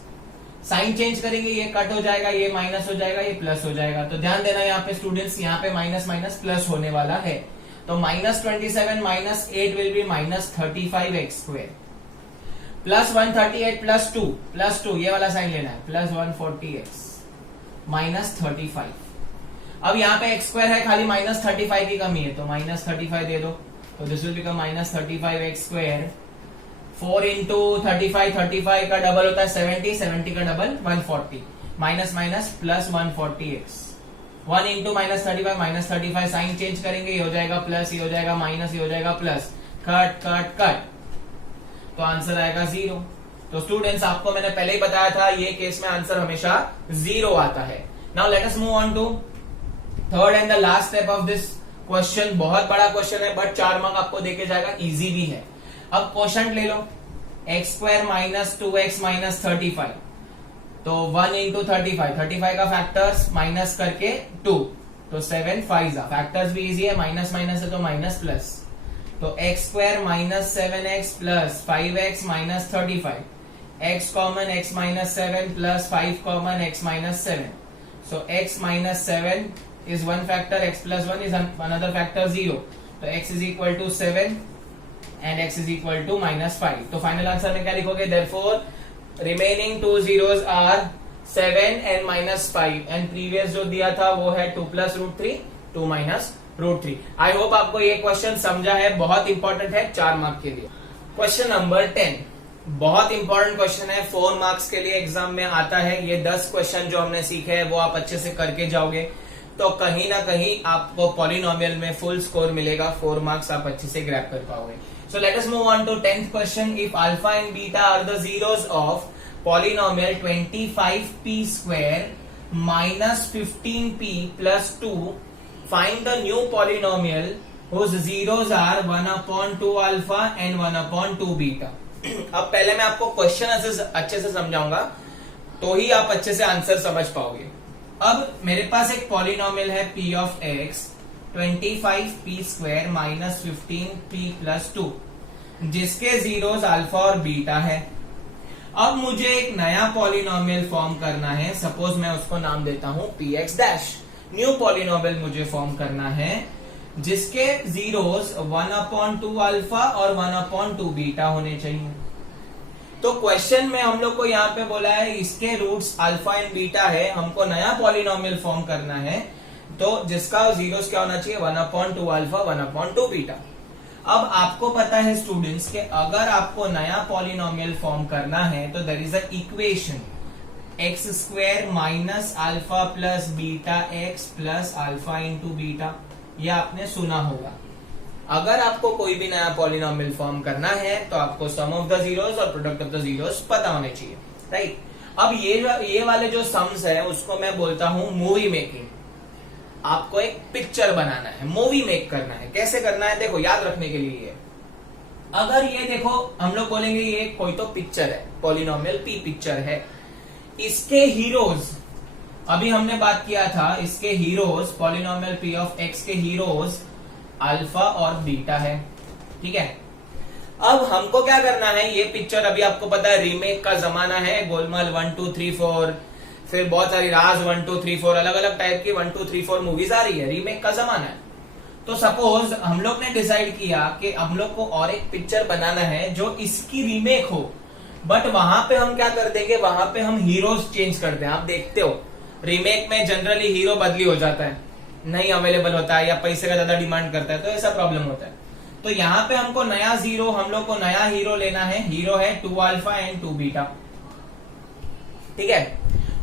Sign change करेंगे, ये कट हो जाएगा, ये माइनस हो जाएगा, ये प्लस हो जाएगा। तो ध्यान देना यहाँ पे स्टूडेंट्स, यहाँ पे माइनस माइनस प्लस होने वाला है। तो -27 -8 विल बी -35x² + 138 + 2 ये वाला साइन लेना है, +140x -35। अब यहाँ पे x² है, खाली -35 की कमी है, तो -35 दे दो, तो this will become -35x²। 4 into 35, 35 का डबल होता है 70, 70 का double 140, minus minus +140x। 1 into -35 -35, sign change करेंगे, ये हो जाएगा प्लस, ये हो जाएगा माइनस, ये हो जाएगा प्लस, कट कट कट, तो आंसर आएगा 0। तो स्टूडेंट्स आपको मैंने पहले ही बताया था, ये केस में आंसर हमेशा 0 आता है। Now let us move on to third and the last step of this question. बहुत बड़ा क्वेश्चन है, बट 4 मार्क आपको देके जाएगा, इजी भी है। अब क्वेश्चन ले लो, x² - 2x - 35, तो 1 इंटू 35, 35 का फैक्टर्स माइनस करके 2, तो 7 5 फैक्टर्स भी इजी है, माइनस माइनस है तो माइनस प्लस, तो x² - 7x + 5x - 35, x common x - 7 + 5 common x - 7, so x - 7 is one factor, x + 1 is another factor 0, तो x is equal to 7 and x is equal to -5। तो final answer में क्या लिखोगे, therefore remaining 2 zeros are 7 and -5, and previous जो दिया था वो है 2 + √3 2 - √3। आई होप आपको ये क्वेश्चन समझा है, बहुत इंपॉर्टेंट है 4 मार्क के लिए। क्वेश्चन नंबर 10 बहुत इंपॉर्टेंट क्वेश्चन है, 4 मार्क्स के लिए एग्जाम में आता है। ये 10 क्वेश्चन जो हमने सीखे हैं वो आप अच्छे से करके जाओगे तो कहीं ना कहीं आपको पॉलिनोमियल में फुल स्कोर मिलेगा, 4 मार्क्स आप अच्छे से ग्रैब कर पाओगे। So let us move on to 10th question. If alpha and beta are the zeros of polynomial 25p² - 15p + 2, find the new polynomial whose zeros are 1/2 alpha and 1/2 beta. अब पहले मैं आपको question अच्छे से समझाऊंगा तो ही आप अच्छे से आंसर समझ पाओगे। अब मेरे पास एक पॉलिनोमियल है p of x 25p² - 15p + 2, जिसके जीरोस अल्फा और बीटा है। अब मुझे एक नया पॉलिनोमियल फॉर्म करना है, सपोज मैं उसको नाम देता हूं px'। न्यू पॉलिनोमियल मुझे फॉर्म करना है जिसके जीरोस 1/2 अल्फा और 1/2 बीटा होने चाहिए। तो क्वेश्चन में हम लोग को यहाँ पे बोला है इसके रूट्स अल्फा एंड बीटा है, हमको नया पॉलिनोमियल फॉर्म करना है, तो जिसका जीरोस क्या होना चाहिए 1/2 अल्फा 1/2 बीटा। अब आपको पता है स्टूडेंट्स कि अगर आपको नया पॉलिनोमियल फॉर्म करना है तो there is a equation x² - alpha + beta x + alpha × beta, ये आपने सुना होगा। अगर आपको कोई भी नया पॉलिनोमियल फॉर्म करना है तो आपको सम ऑफ द जीरोस और प्रोडक्ट ऑफ द जीरोस पता होने चाहिए, राइट। अब ये वाले जो सम्स है उसको मैं बोलता हूं मूवी मेकिंग। आपको एक पिक्चर बनाना है, मूवी मेक करना है। कैसे करना है देखो, याद रखने के लिए अगर ये देखो हम लोग बोलेंगे ये कोई तो पिक्चर है, पॉलिनोमियल पी पिक्चर है, इसके हीरोज अभी हमने बात किया था, इसके heroes polynomial p of x के हीरोज अल्फा और बीटा है, ठीक है। अब हमको क्या करना है, ये पिक्चर अभी आपको पता है रीमेक का जमाना है, गोलमाल 1 2 3 4, फिर बहुत सारी राज 1 2 3 4 अलग अलग टाइप की 1 2 3 4 मूवीज आ रही है, रीमेक का जमाना है। तो सपोज हम लोग ने डिसाइड किया कि हम लोग को और एक पिक्चर बनाना है जो इसकी रीमेक हो, बट वहां पे हम क्या कर देंगे, वहां पे हम हीरोज चेंज करते हैं। आप देखते हो रीमेक में जनरली हीरो बदली हो जाता है, नहीं अवेलेबल होता है या पैसे का ज्यादा डिमांड करता है, तो ऐसा प्रॉब्लम होता है। तो यहाँ पे हमको नया जीरो, हम लोग को नया हीरो लेना है। हीरो है 2 अल्फा एंड 2 बीटा, ठीक है।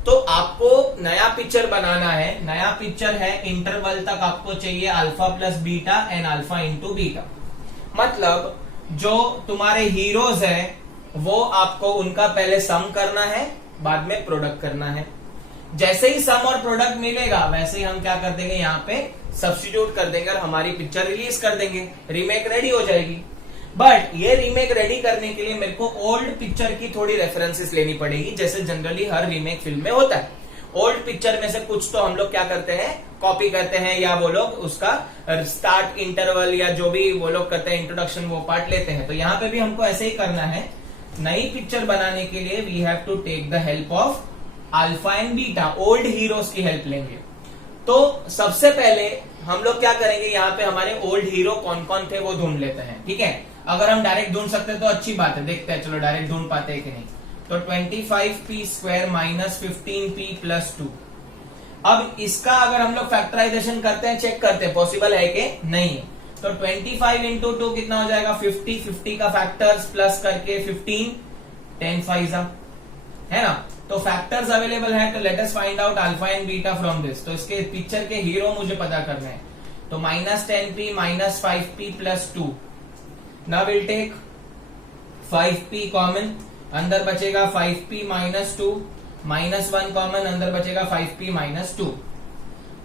तो आपको नया पिक्चर बनाना है, नया पिक्चर है इंटरवल तक आपको चाहिए alpha plus beta and alpha into beta. मतलब जो तुम्हारे हीरोज है वो आपको उनका पहले सम करना है, बाद में प्रोडक्ट करना है। जैसे ही सम और प्रोडक्ट मिलेगा वैसे ही हम क्या कर देंगे, यहाँ पे सब्स्टिट्यूट कर देंगे और हमारी पिक्चर रिलीज कर देंगे, रीमेक रेडी हो जाएगी। बट ये रीमेक रेडी करने के लिए मेरे को ओल्ड पिक्चर की थोड़ी रेफरेंसेस लेनी पड़ेगी, जैसे जनरली हर रीमेक फिल्म में होता है। ओल्ड पिक्चर में से कुछ तो हम लोग क्या करते हैं, कॉपी करते हैं, या वो लोग उसका स्टार्ट इंटरवल या जो भी वो लोग करते हैं इंट्रोडक्शन, वो पार्ट लेते हैं। तो यहाँ पे भी हमको ऐसे ही करना है। नई पिक्चर बनाने के लिए we have to take the help of alpha and beta, old heroes की हेल्प लेंगे। तो सबसे पहले हम लोग क्या करेंगे, यहाँ पे हमारे ओल्ड हीरो कौन कौन थे वो ढूंढ लेते हैं, ठीक है। अगर हम डायरेक्ट ढूंढ सकते हैं तो अच्छी बात है, देखते हैं चलो डायरेक्ट ढूंढ पाते हैं कि नहीं। तो 25p square minus 15p plus 2। अब इसका अगर हम लोग फैक्टराइजेशन करते हैं, चेक करते हैं पॉसिबल है कि नहीं है। तो 25 इंटू 2 कितना हो जाएगा 50, 50 का फैक्टर्स प्लस करके 15, 10 5 है ना। तो फैक्टर्स अवेलेबल है, तो let us find out alpha and beta from this. तो इसके पिक्चर के हीरो मुझे पता करना है। तो minus 10p minus 5p plus 2। Now will take 5p common, अंदर बचेगा 5p माइनस 2, माइनस 1 कॉमन, अंदर बचेगा 5p माइनस 2।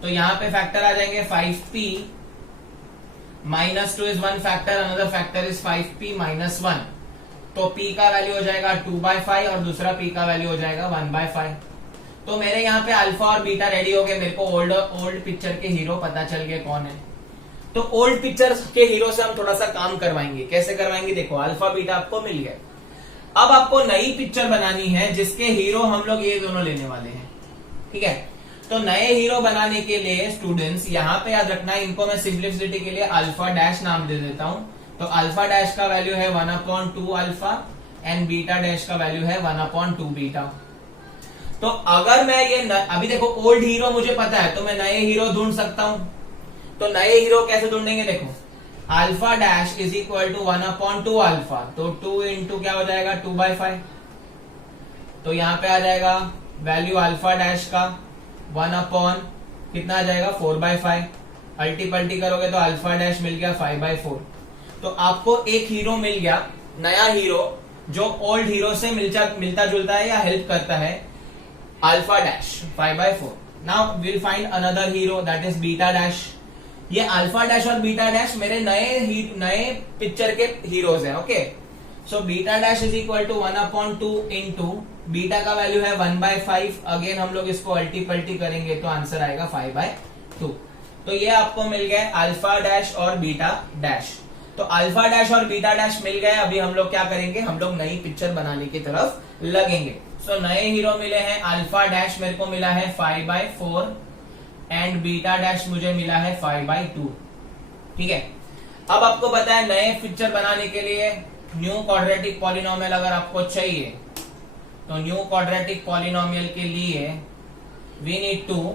तो यहां पे फैक्टर आ जाएंगे 5p minus 2 is one factor, another factor is 5p minus 1। तो p का वैल्यू हो जाएगा 2/5 और दूसरा p का वैल्यू हो जाएगा 1/5। तो मेरे यहाँ पे अल्फा और बीटा रेडी हो गए, मेरे को ओल्ड पिक्चर के हीरो पता चल गए कौन है। तो ओल्ड पिक्चर के हीरो से हम थोड़ा सा काम करवाएंगे। कैसे करवाएंगे, देखो अल्फा बीटा आपको मिल गया। अब आपको नई पिक्चर बनानी है जिसके हीरो हम लोग ये दोनों लेने वाले हैं, ठीक है। तो नए हीरो बनाने के लिए स्टूडेंट्स यहाँ पे याद रखना है, इनको मैं सिंप्लिसिटी के लिए अल्फा डैश नाम दे देता हूं। तो अल्फा डैश का वैल्यू है 1/2 अल्फा एंड बीटा डैश का वैल्यू है 1/2 बीटा। तो अगर मैं ये अभी देखो ओल्ड हीरो मुझे पता है, तो मैं नए हीरो ढूंढ सकता हूं। तो नए हीरो कैसे ढूंढेंगे, देखो alpha dash is equal to 1/2 alpha, तो 2 इंटू क्या हो जाएगा 2/5। तो यहां पे आ जाएगा वैल्यू अल्फा डैश का 1 कितना आ जाएगा 4/5। अल्टी पल्टी करोगे तो अल्फा डैश मिल गया 5/4। तो आपको एक हीरो मिल गया, नया हीरो जो ओल्ड हीरो से मिलता जुलता है या हेल्प करता है, alpha dash 5/4। Now will find another hero that is beta dash. ये अल्फा डैश और बीटा डैश मेरे नए पिक्चर के हीरोज हैं, okay. So beta dash is equal to 1/2 into beta का वैल्यू है 1/5। अगेन हम लोग इसको अल्टी पल्टी करेंगे तो आंसर आएगा 5/2। तो ये आपको मिल गए अल्फा डैश और बीटा डैश। तो अल्फा डैश और बीटा डैश मिल गए। अभी हम लोग क्या करेंगे, हम लोग नई पिक्चर बनाने की तरफ लगेंगे। सो नए हीरो मिले हैं, अल्फा डैश मेरे को मिला है 5/4 एंड बीटा डैश मुझे मिला है 5/2, ठीक है। अब आपको पता है नए पिक्चर बनाने के लिए न्यू क्वाड्रेटिक पॉलिनोमियल अगर आपको चाहिए, तो न्यू क्वाड्रेटिक पॉलिनोमियल के लिए we need to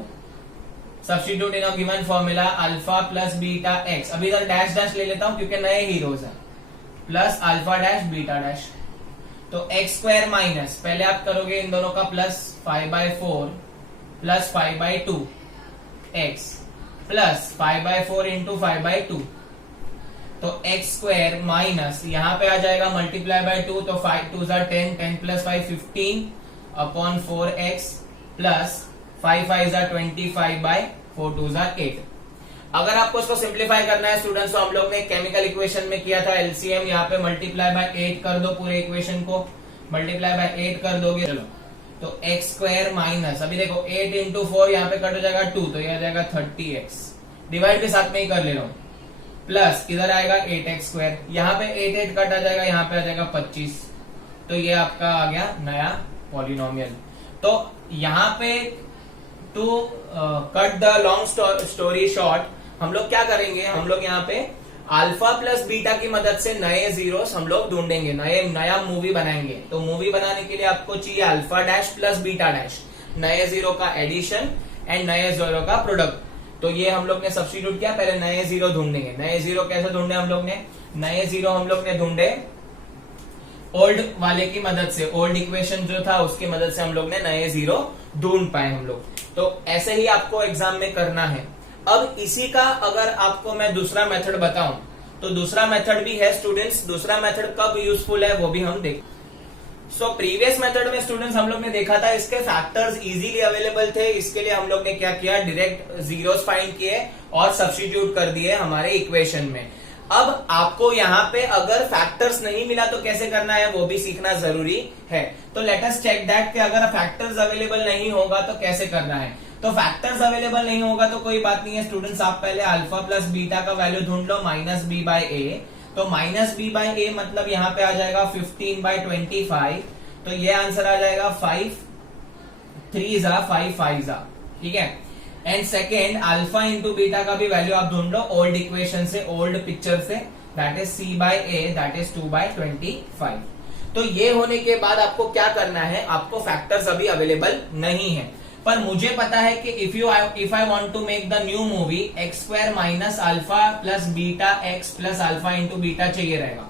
substitute in a given formula alpha plus beta x. अभी इधर डैश डैश ले लेता हूं क्योंकि नए हीरोज हैं, plus alpha dash beta dash. तो एक्स स्क्वायर माइनस, पहले आप करोगे इन दोनों का plus 5/4 plus 5/2 x plus 5/4 into 5/2। तो एक्स स्क्वायर माइनस यहां पे आ जाएगा मल्टीप्लाई बाय 2, तो 5 2 10, 10 प्लस 5 15 अपॉन 4x प्लस 5 5 25/4 2 8। अगर आपको इसको सिंप्लीफाई करना है स्टूडेंट्स, तो हम लोग ने केमिकल इक्वेशन में किया था एलसीएम, यहाँ पे मल्टीप्लाई बाय 8 कर दो, पूरे इक्वेशन को मल्टीप्लाई बाय 8 कर दोगे। चलो तो एक्स स्क्वायर माइनस, अभी देखो 8 इंटू 4 यहाँ पे कट हो जाएगा 2, तो ये आ जाएगा 30x, डिवाइड के साथ में ही कर ले रहा हूं, प्लस इधर आएगा 8x स्क्वायर, यहाँ पे 8 8 कट आ जाएगा, यहाँ पे आ जाएगा 25। तो ये आपका आ गया नया पॉलिनोमियल। तो यहाँ पे to cut the long story short, हम लोग क्या करेंगे, हम लोग यहाँ पे अल्फा प्लस बीटा की मदद से नए जीरोस हम लोग ढूंढेंगे, नया मूवी बनाएंगे। तो मूवी बनाने के लिए आपको चाहिए alpha dash plus beta dash, नए जीरो का एडिशन एंड नए जीरो का प्रोडक्ट। तो ये हम लोग ने सब्स्टिट्यूट किया, पहले नए जीरो ढूंढेंगे। नए जीरो कैसे ढूंढे हम लोग ने? नए जीरो हम लोग ने ढूंढे ओल्ड वाले की मदद से, ओल्ड इक्वेशन जो था उसकी मदद से हम लोग ने नए जीरो ढूंढ पाए हम लोग। तो ऐसे ही आपको एग्जाम में करना है। अब इसी का अगर आपको मैं दूसरा मेथड बताऊं तो दूसरा मेथड भी है स्टूडेंट्स। दूसरा मेथड कब यूजफुल है वो भी हम देख। सो प्रीवियस मेथड में स्टूडेंट्स हम लोग ने देखा था इसके फैक्टर्स इजीली अवेलेबल थे, इसके लिए हम लोग ने क्या किया, डायरेक्ट जीरोस फाइंड किए और सब्स्टिट्यूट कर दिए हमारे इक्वेशन में। अब आपको यहाँ पे अगर फैक्टर्स नहीं मिला तो कैसे करना है वो भी सीखना जरूरी है। तो लेट अस चेक दैट कि अगर फैक्टर्स अवेलेबल नहीं होगा तो कैसे करना है। तो फैक्टर्स अवेलेबल नहीं होगा तो कोई बात नहीं है स्टूडेंट्स, आप पहले अल्फा प्लस बीटा का वैल्यू ढूंढ लो माइनस बी बाई ए। तो माइनस बी बाई ए मतलब यहाँ पे आ जाएगा 15/25। तो ये आंसर आ जाएगा 5 3 5 5, ठीक है। And second alpha into beta का भी वैल्यू आप ढूंढ लो ओल्ड इक्वेशन से, ओल्ड पिक्चर से, that is c by a, that is 2/25। तो ये होने के बाद आपको क्या करना है, आपको फैक्टर्स अभी अवेलेबल नहीं है, पर मुझे पता है कि if I want to make the new movie x square minus alpha plus beta x plus alpha into beta चाहिए रहेगा।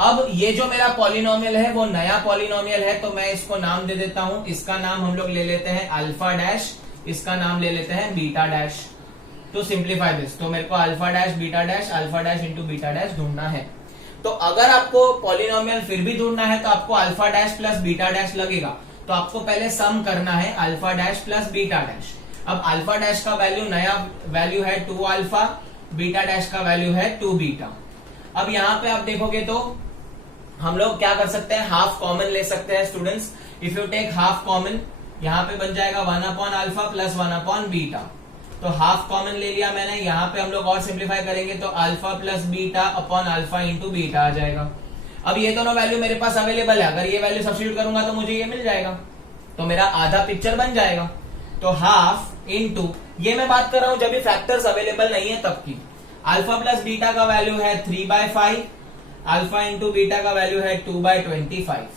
अब ये जो मेरा पॉलिनोमियल है वो नया पॉलिनोमियल है, तो मैं इसको नाम दे देता हूं। इसका नाम हम लोग ले लेते हैं अल्फा डैश, इसका नाम ले लेते हैं beta dash to simplify this. तो मेरे को alpha dash beta dash alpha dash into beta dash ढूंढना है। तो अगर आपको पॉलिनोमियल फिर भी ढूंढना है तो आपको alpha dash plus beta dash लगेगा। तो आपको पहले सम करना है alpha dash plus beta dash. अब अल्फा डैश का वैल्यू नया वैल्यू है 2 अल्फा, बीटा डैश का वैल्यू है 2 बीटा। अब यहाँ पे आप देखोगे तो हम लोग क्या कर सकते हैं, हाफ कॉमन ले सकते हैं students. If you take half common, यहाँ पे बन जाएगा 1 अल्फा प्लस 1 बीटा। तो हाफ कॉमन ले लिया मैंने। यहाँ पे हम लोग और सिंप्लीफाई करेंगे तो alpha plus beta upon alpha into beta आ जाएगा। अब ये दोनों वैल्यू मेरे पास अवेलेबल है, अगर ये वैल्यू सब्स्टिट्यूट करूंगा तो मुझे ये मिल जाएगा, तो मेरा आधा पिक्चर बन जाएगा। तो हाफ इंटू, ये मैं बात कर रहा हूं जब भी फैक्टर्स अवेलेबल नहीं है तब की। अल्फा प्लस बीटा का वैल्यू है 3/5, अल्फा इंटू बीटा का वैल्यू है 2/25।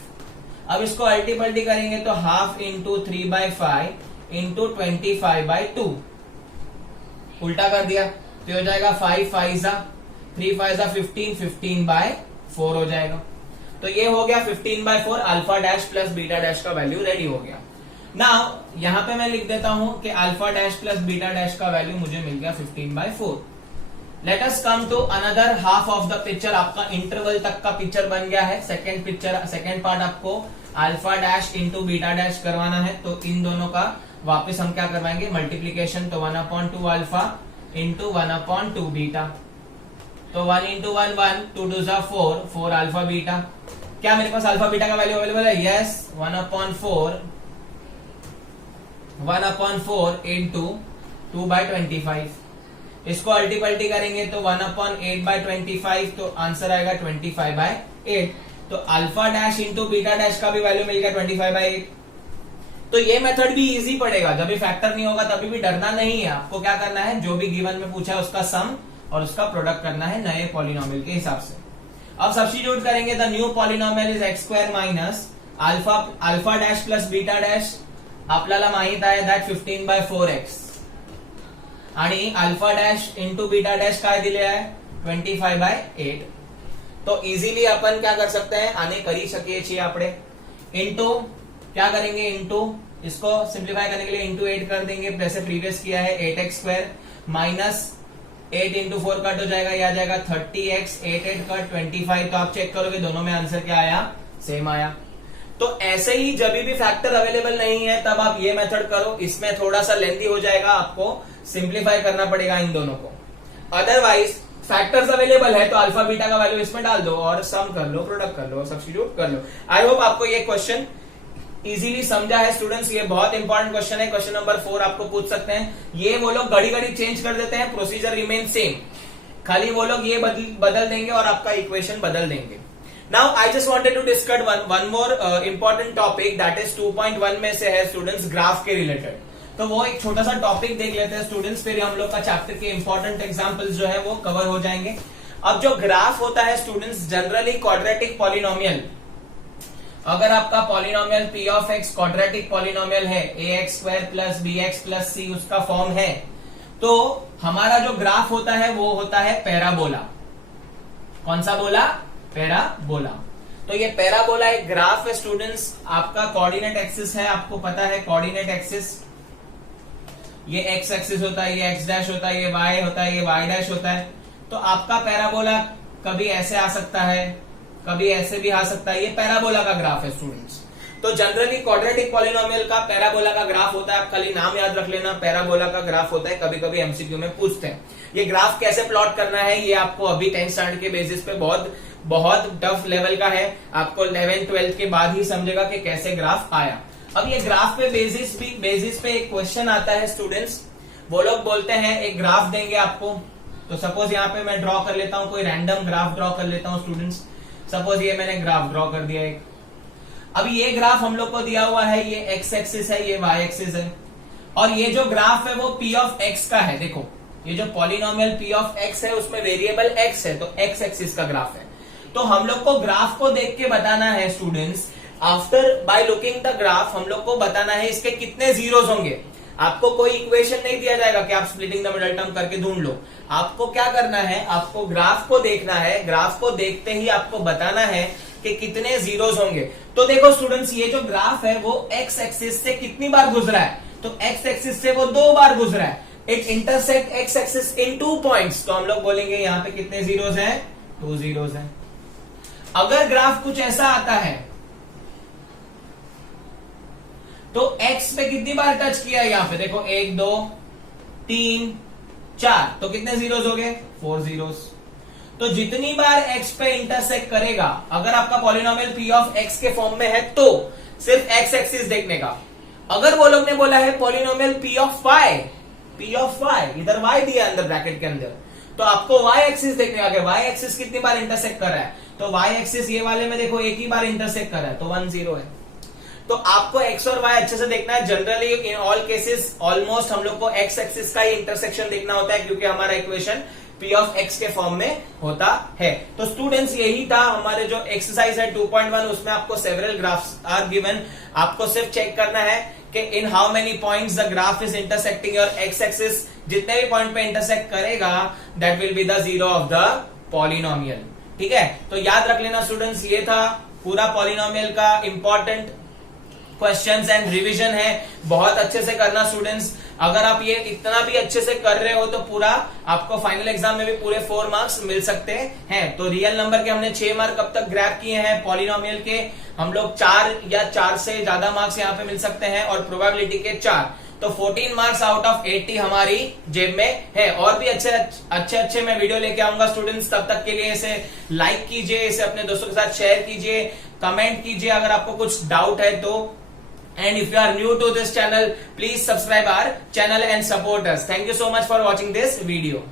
अब इसको अल्टी पल्टी करेंगे तो हाफ इंटू 3/5 इंटू 25/2, उल्टा कर दिया तो हो जाएगा 5 5 3 5 15, 15/4 हो जाएगा। तो ये हो गया 15/4, alpha dash plus beta dash का वैल्यू रेडी हो गया। नाउ यहां पे मैं लिख देता हूं कि alpha dash plus beta dash का वैल्यू मुझे मिल गया 15/4। Let us come to another half of the picture. आपका इंटरवल तक का पिक्चर बन गया है। सेकेंड पिक्चर, सेकेंड पार्ट आपको alpha dash into beta dash करवाना है। तो इन दोनों का वापस हम क्या करवाएंगे, मल्टीप्लीकेशन। तो 1/2 अल्फा इंटू 1/2 बीटा। तो 1 इंटू 1 1, 2 2 4, 4 अल्फा बीटा। क्या मेरे पास अल्फा बीटा का वैल्यू अवेलेबल है? Yes, 1/4 into 2/25। इसको अल्टी पल्टी करेंगे तो 1/8/25, तो आंसर आएगा 25/8। तो alpha dash into beta dash का भी वैल्यू मिल गया 25/8। तो ये मेथड भी इजी पड़ेगा, जब भी फैक्टर नहीं होगा तभी भी डरना नहीं है। आपको क्या करना है, जो भी गिवन में पूछा है उसका सम और उसका प्रोडक्ट करना है नए पॉलिनोमियल के हिसाब से। अब सब्स्टिट्यूट करेंगे, the new polynomial is x square minus alpha dash plus beta dash आपल्याला माहित आहे दॅट 15/4x आणि alpha dash into beta dash काय दिले आहे 25/8। तो इजीली अपन क्या कर सकते हैं, आने करी શકીએ છીએ આપણે। इंटू क्या करेंगे, इंटू इसको सिंप्लीफाई करने के लिए इंटू 8 कर देंगे, जैसे प्रीवियस किया है 8x square minus 8 into 4 cut हो जाएगा, यह आ जाएगा 30x, 8 8 कट 25। तो आप चेक करोगे दोनों में आंसर क्या आया, सेम आया। तो ऐसे ही जब भी फैक्टर अवेलेबल नहीं है तब आप ये मेथड करो, इसमें थोड़ा सा लेंथी हो जाएगा, आपको सिंप्लीफाई करना पड़ेगा इन दोनों को। अदरवाइज फैक्टर्स अवेलेबल है तो अल्फा बीटा का वैल्यू इसमें डाल दो और सम कर लो, प्रोडक्ट कर लो, सब्स्टिट्यूट कर लो। आई होप आपको ये क्वेश्चन इजीली समझा है स्टूडेंट्स। ये बहुत इंपॉर्टेंट क्वेश्चन है, क्वेश्चन नंबर 4 आपको पूछ सकते हैं। ये वो लोग घड़ी घड़ी चेंज कर देते हैं, प्रोसीजर रिमेन सेम, खाली वो लोग ये बदल देंगे और आपका इक्वेशन बदल देंगे। Now I just wanted to discuss one more important topic, that is 2.1 में से है स्टूडेंट्स ग्राफ के रिलेटेड। तो वो एक छोटा सा टॉपिक देख लेते हैं स्टूडेंट्स, फिर हम लोग का चैप्टर के इंपॉर्टेंट एग्जांपल्स जो है वो कवर हो जाएंगे। अब जो ग्राफ होता है स्टूडेंट्स जनरली क्वाड्रेटिक पॉलिनोमियल, अगर आपका polynomial p of x quadratic polynomial है ax square plus bx plus c उसका फॉर्म है, तो हमारा जो ग्राफ होता है वो होता है पैराबोला। कौन सा बोला? पैराबोला। तो ये पैराबोला एक ग्राफ है स्टूडेंट्स, आपका कोऑर्डिनेट एक्सिस है, आपको पता है कोऑर्डिनेट एक्सिस, ये x एक्सिस होता है, ये x डैश होता है, ये y होता है, ये y डैश होता है। तो आपका पैराबोला कभी ऐसे आ सकता है, कभी ऐसे भी आ सकता है, ये पैराबोला का ग्राफ है स्टूडेंट्स। तो जनरली क्वाड्रेटिक पॉलिनोमियल का पैराबोला का ग्राफ होता है, आप खाली नाम याद रख लेना, पैराबोला का ग्राफ होता है, कभी कभी एमसीक्यू में पूछते हैं। ये ग्राफ कैसे प्लॉट करना है ये आपको अभी 10th स्टैंडर्ड के बेसिस पे बहुत टफ लेवल का है, आपको 11th 12th के बाद ही समझेगा कि कैसे ग्राफ आया। अब ये ग्राफ पे बेसिस पे एक क्वेश्चन आता है स्टूडेंट्स, वो लोग बोलते हैं एक ग्राफ देंगे आपको, तो सपोज यहाँ पे मैं ड्रॉ कर लेता हूँ, कोई रैंडम ग्राफ ड्रॉ कर लेता हूँ स्टूडेंट्स। सपोज ये मैंने ग्राफ ड्रॉ कर दिया एक। अब ये ग्राफ हम लोग को दिया हुआ है, ये एक्स एक्सिस है, ये वाई एक्सिस है, और ये जो ग्राफ है वो p ऑफ x का है। देखो ये जो पॉलिनोमियल p ऑफ x है उसमें वेरिएबल x है, तो x एक्सिस का ग्राफ है। तो हम लोग को ग्राफ को देख के बताना है students, after by looking the graph हम लोग को बताना है इसके कितने जीरोस होंगे। आपको कोई इक्वेशन नहीं दिया जाएगा कि आप स्प्लिटिंग द मिडल टर्म करके ढूंढ लो। आपको क्या करना है, आपको ग्राफ को देखना है, ग्राफ को देखते ही आपको बताना है कि कितने जीरोस होंगे। तो देखो स्टूडेंट्स, ये जो ग्राफ है वो एक्स एक्सिस से कितनी बार गुजरा है, तो एक्स एक्सिस से वो 2 बार गुजरा है। It intersect x axis in 2 points, तो हम लोग बोलेंगे यहाँ पे कितने जीरोस हैं, 2 जीरोस हैं। अगर ग्राफ कुछ ऐसा आता है तो x पे कितनी बार टच किया है, यहाँ पे देखो 1 2 3 4, तो कितने जीरोस हो गए, 4 जीरोस। तो जितनी बार x पे इंटरसेक्ट करेगा, अगर आपका पॉलिनोमियल p ऑफ x के फॉर्म में है तो सिर्फ x एक्सिस देखने का। अगर वो लोग ने बोला है पॉलिनोमियल p ऑफ y, इधर y दिया अंदर ब्रैकेट के अंदर, तो आपको y एक्सिस देखने का, y एक्सिस कितनी बार इंटरसेक्ट कर रहा है, तो y एक्सिस ये वाले में देखो एक ही बार इंटरसेक्ट कर रहा है, तो 1 0 है। तो आपको x और y अच्छे से देखना है। Generally in all cases almost हम लोग को x एक्सिस का ही इंटरसेक्शन देखना होता है, क्योंकि हमारा इक्वेशन p ऑफ x के फॉर्म में होता है। तो स्टूडेंट्स यही था हमारे जो एक्सरसाइज है 2.1, उसमें आपको सेवरल ग्राफ्स आर गिवन। आपको सिर्फ चेक करना है कि in how many points the graph is intersecting your x axis. जितने भी पॉइंट पे इंटरसेक्ट करेगा that will be the zero of the polynomial. ठीक है, तो याद रख लेना स्टूडेंट्स, ये था पूरा पॉलिनोमियल का इंपॉर्टेंट क्वेश्चंस एंड रिवीजन है। बहुत अच्छे से करना स्टूडेंट्स, अगर आप ये इतना भी अच्छे से कर रहे हो तो पूरा आपको फाइनल एग्जाम में भी पूरे 4 मार्क्स मिल सकते हैं। तो रियल नंबर के हमने 6 मार्क अब तक ग्रैब किए हैं, पॉलिनोमियल के हम लोग 4 या 4 से ज्यादा मार्क्स यहाँ पे मिल सकते हैं, और प्रोबेबिलिटी के 4, तो 14 मार्क्स आउट ऑफ 80 हमारी जेब में है। और भी अच्छे मैं वीडियो लेके आऊंगा स्टूडेंट्स, तब तक के लिए इसे लाइक कीजिए, इसे अपने दोस्तों के साथ शेयर कीजिए, कमेंट कीजिए अगर आपको कुछ डाउट है तो। And if you are new to this channel, please subscribe our channel and support us. Thank you so much for watching this video.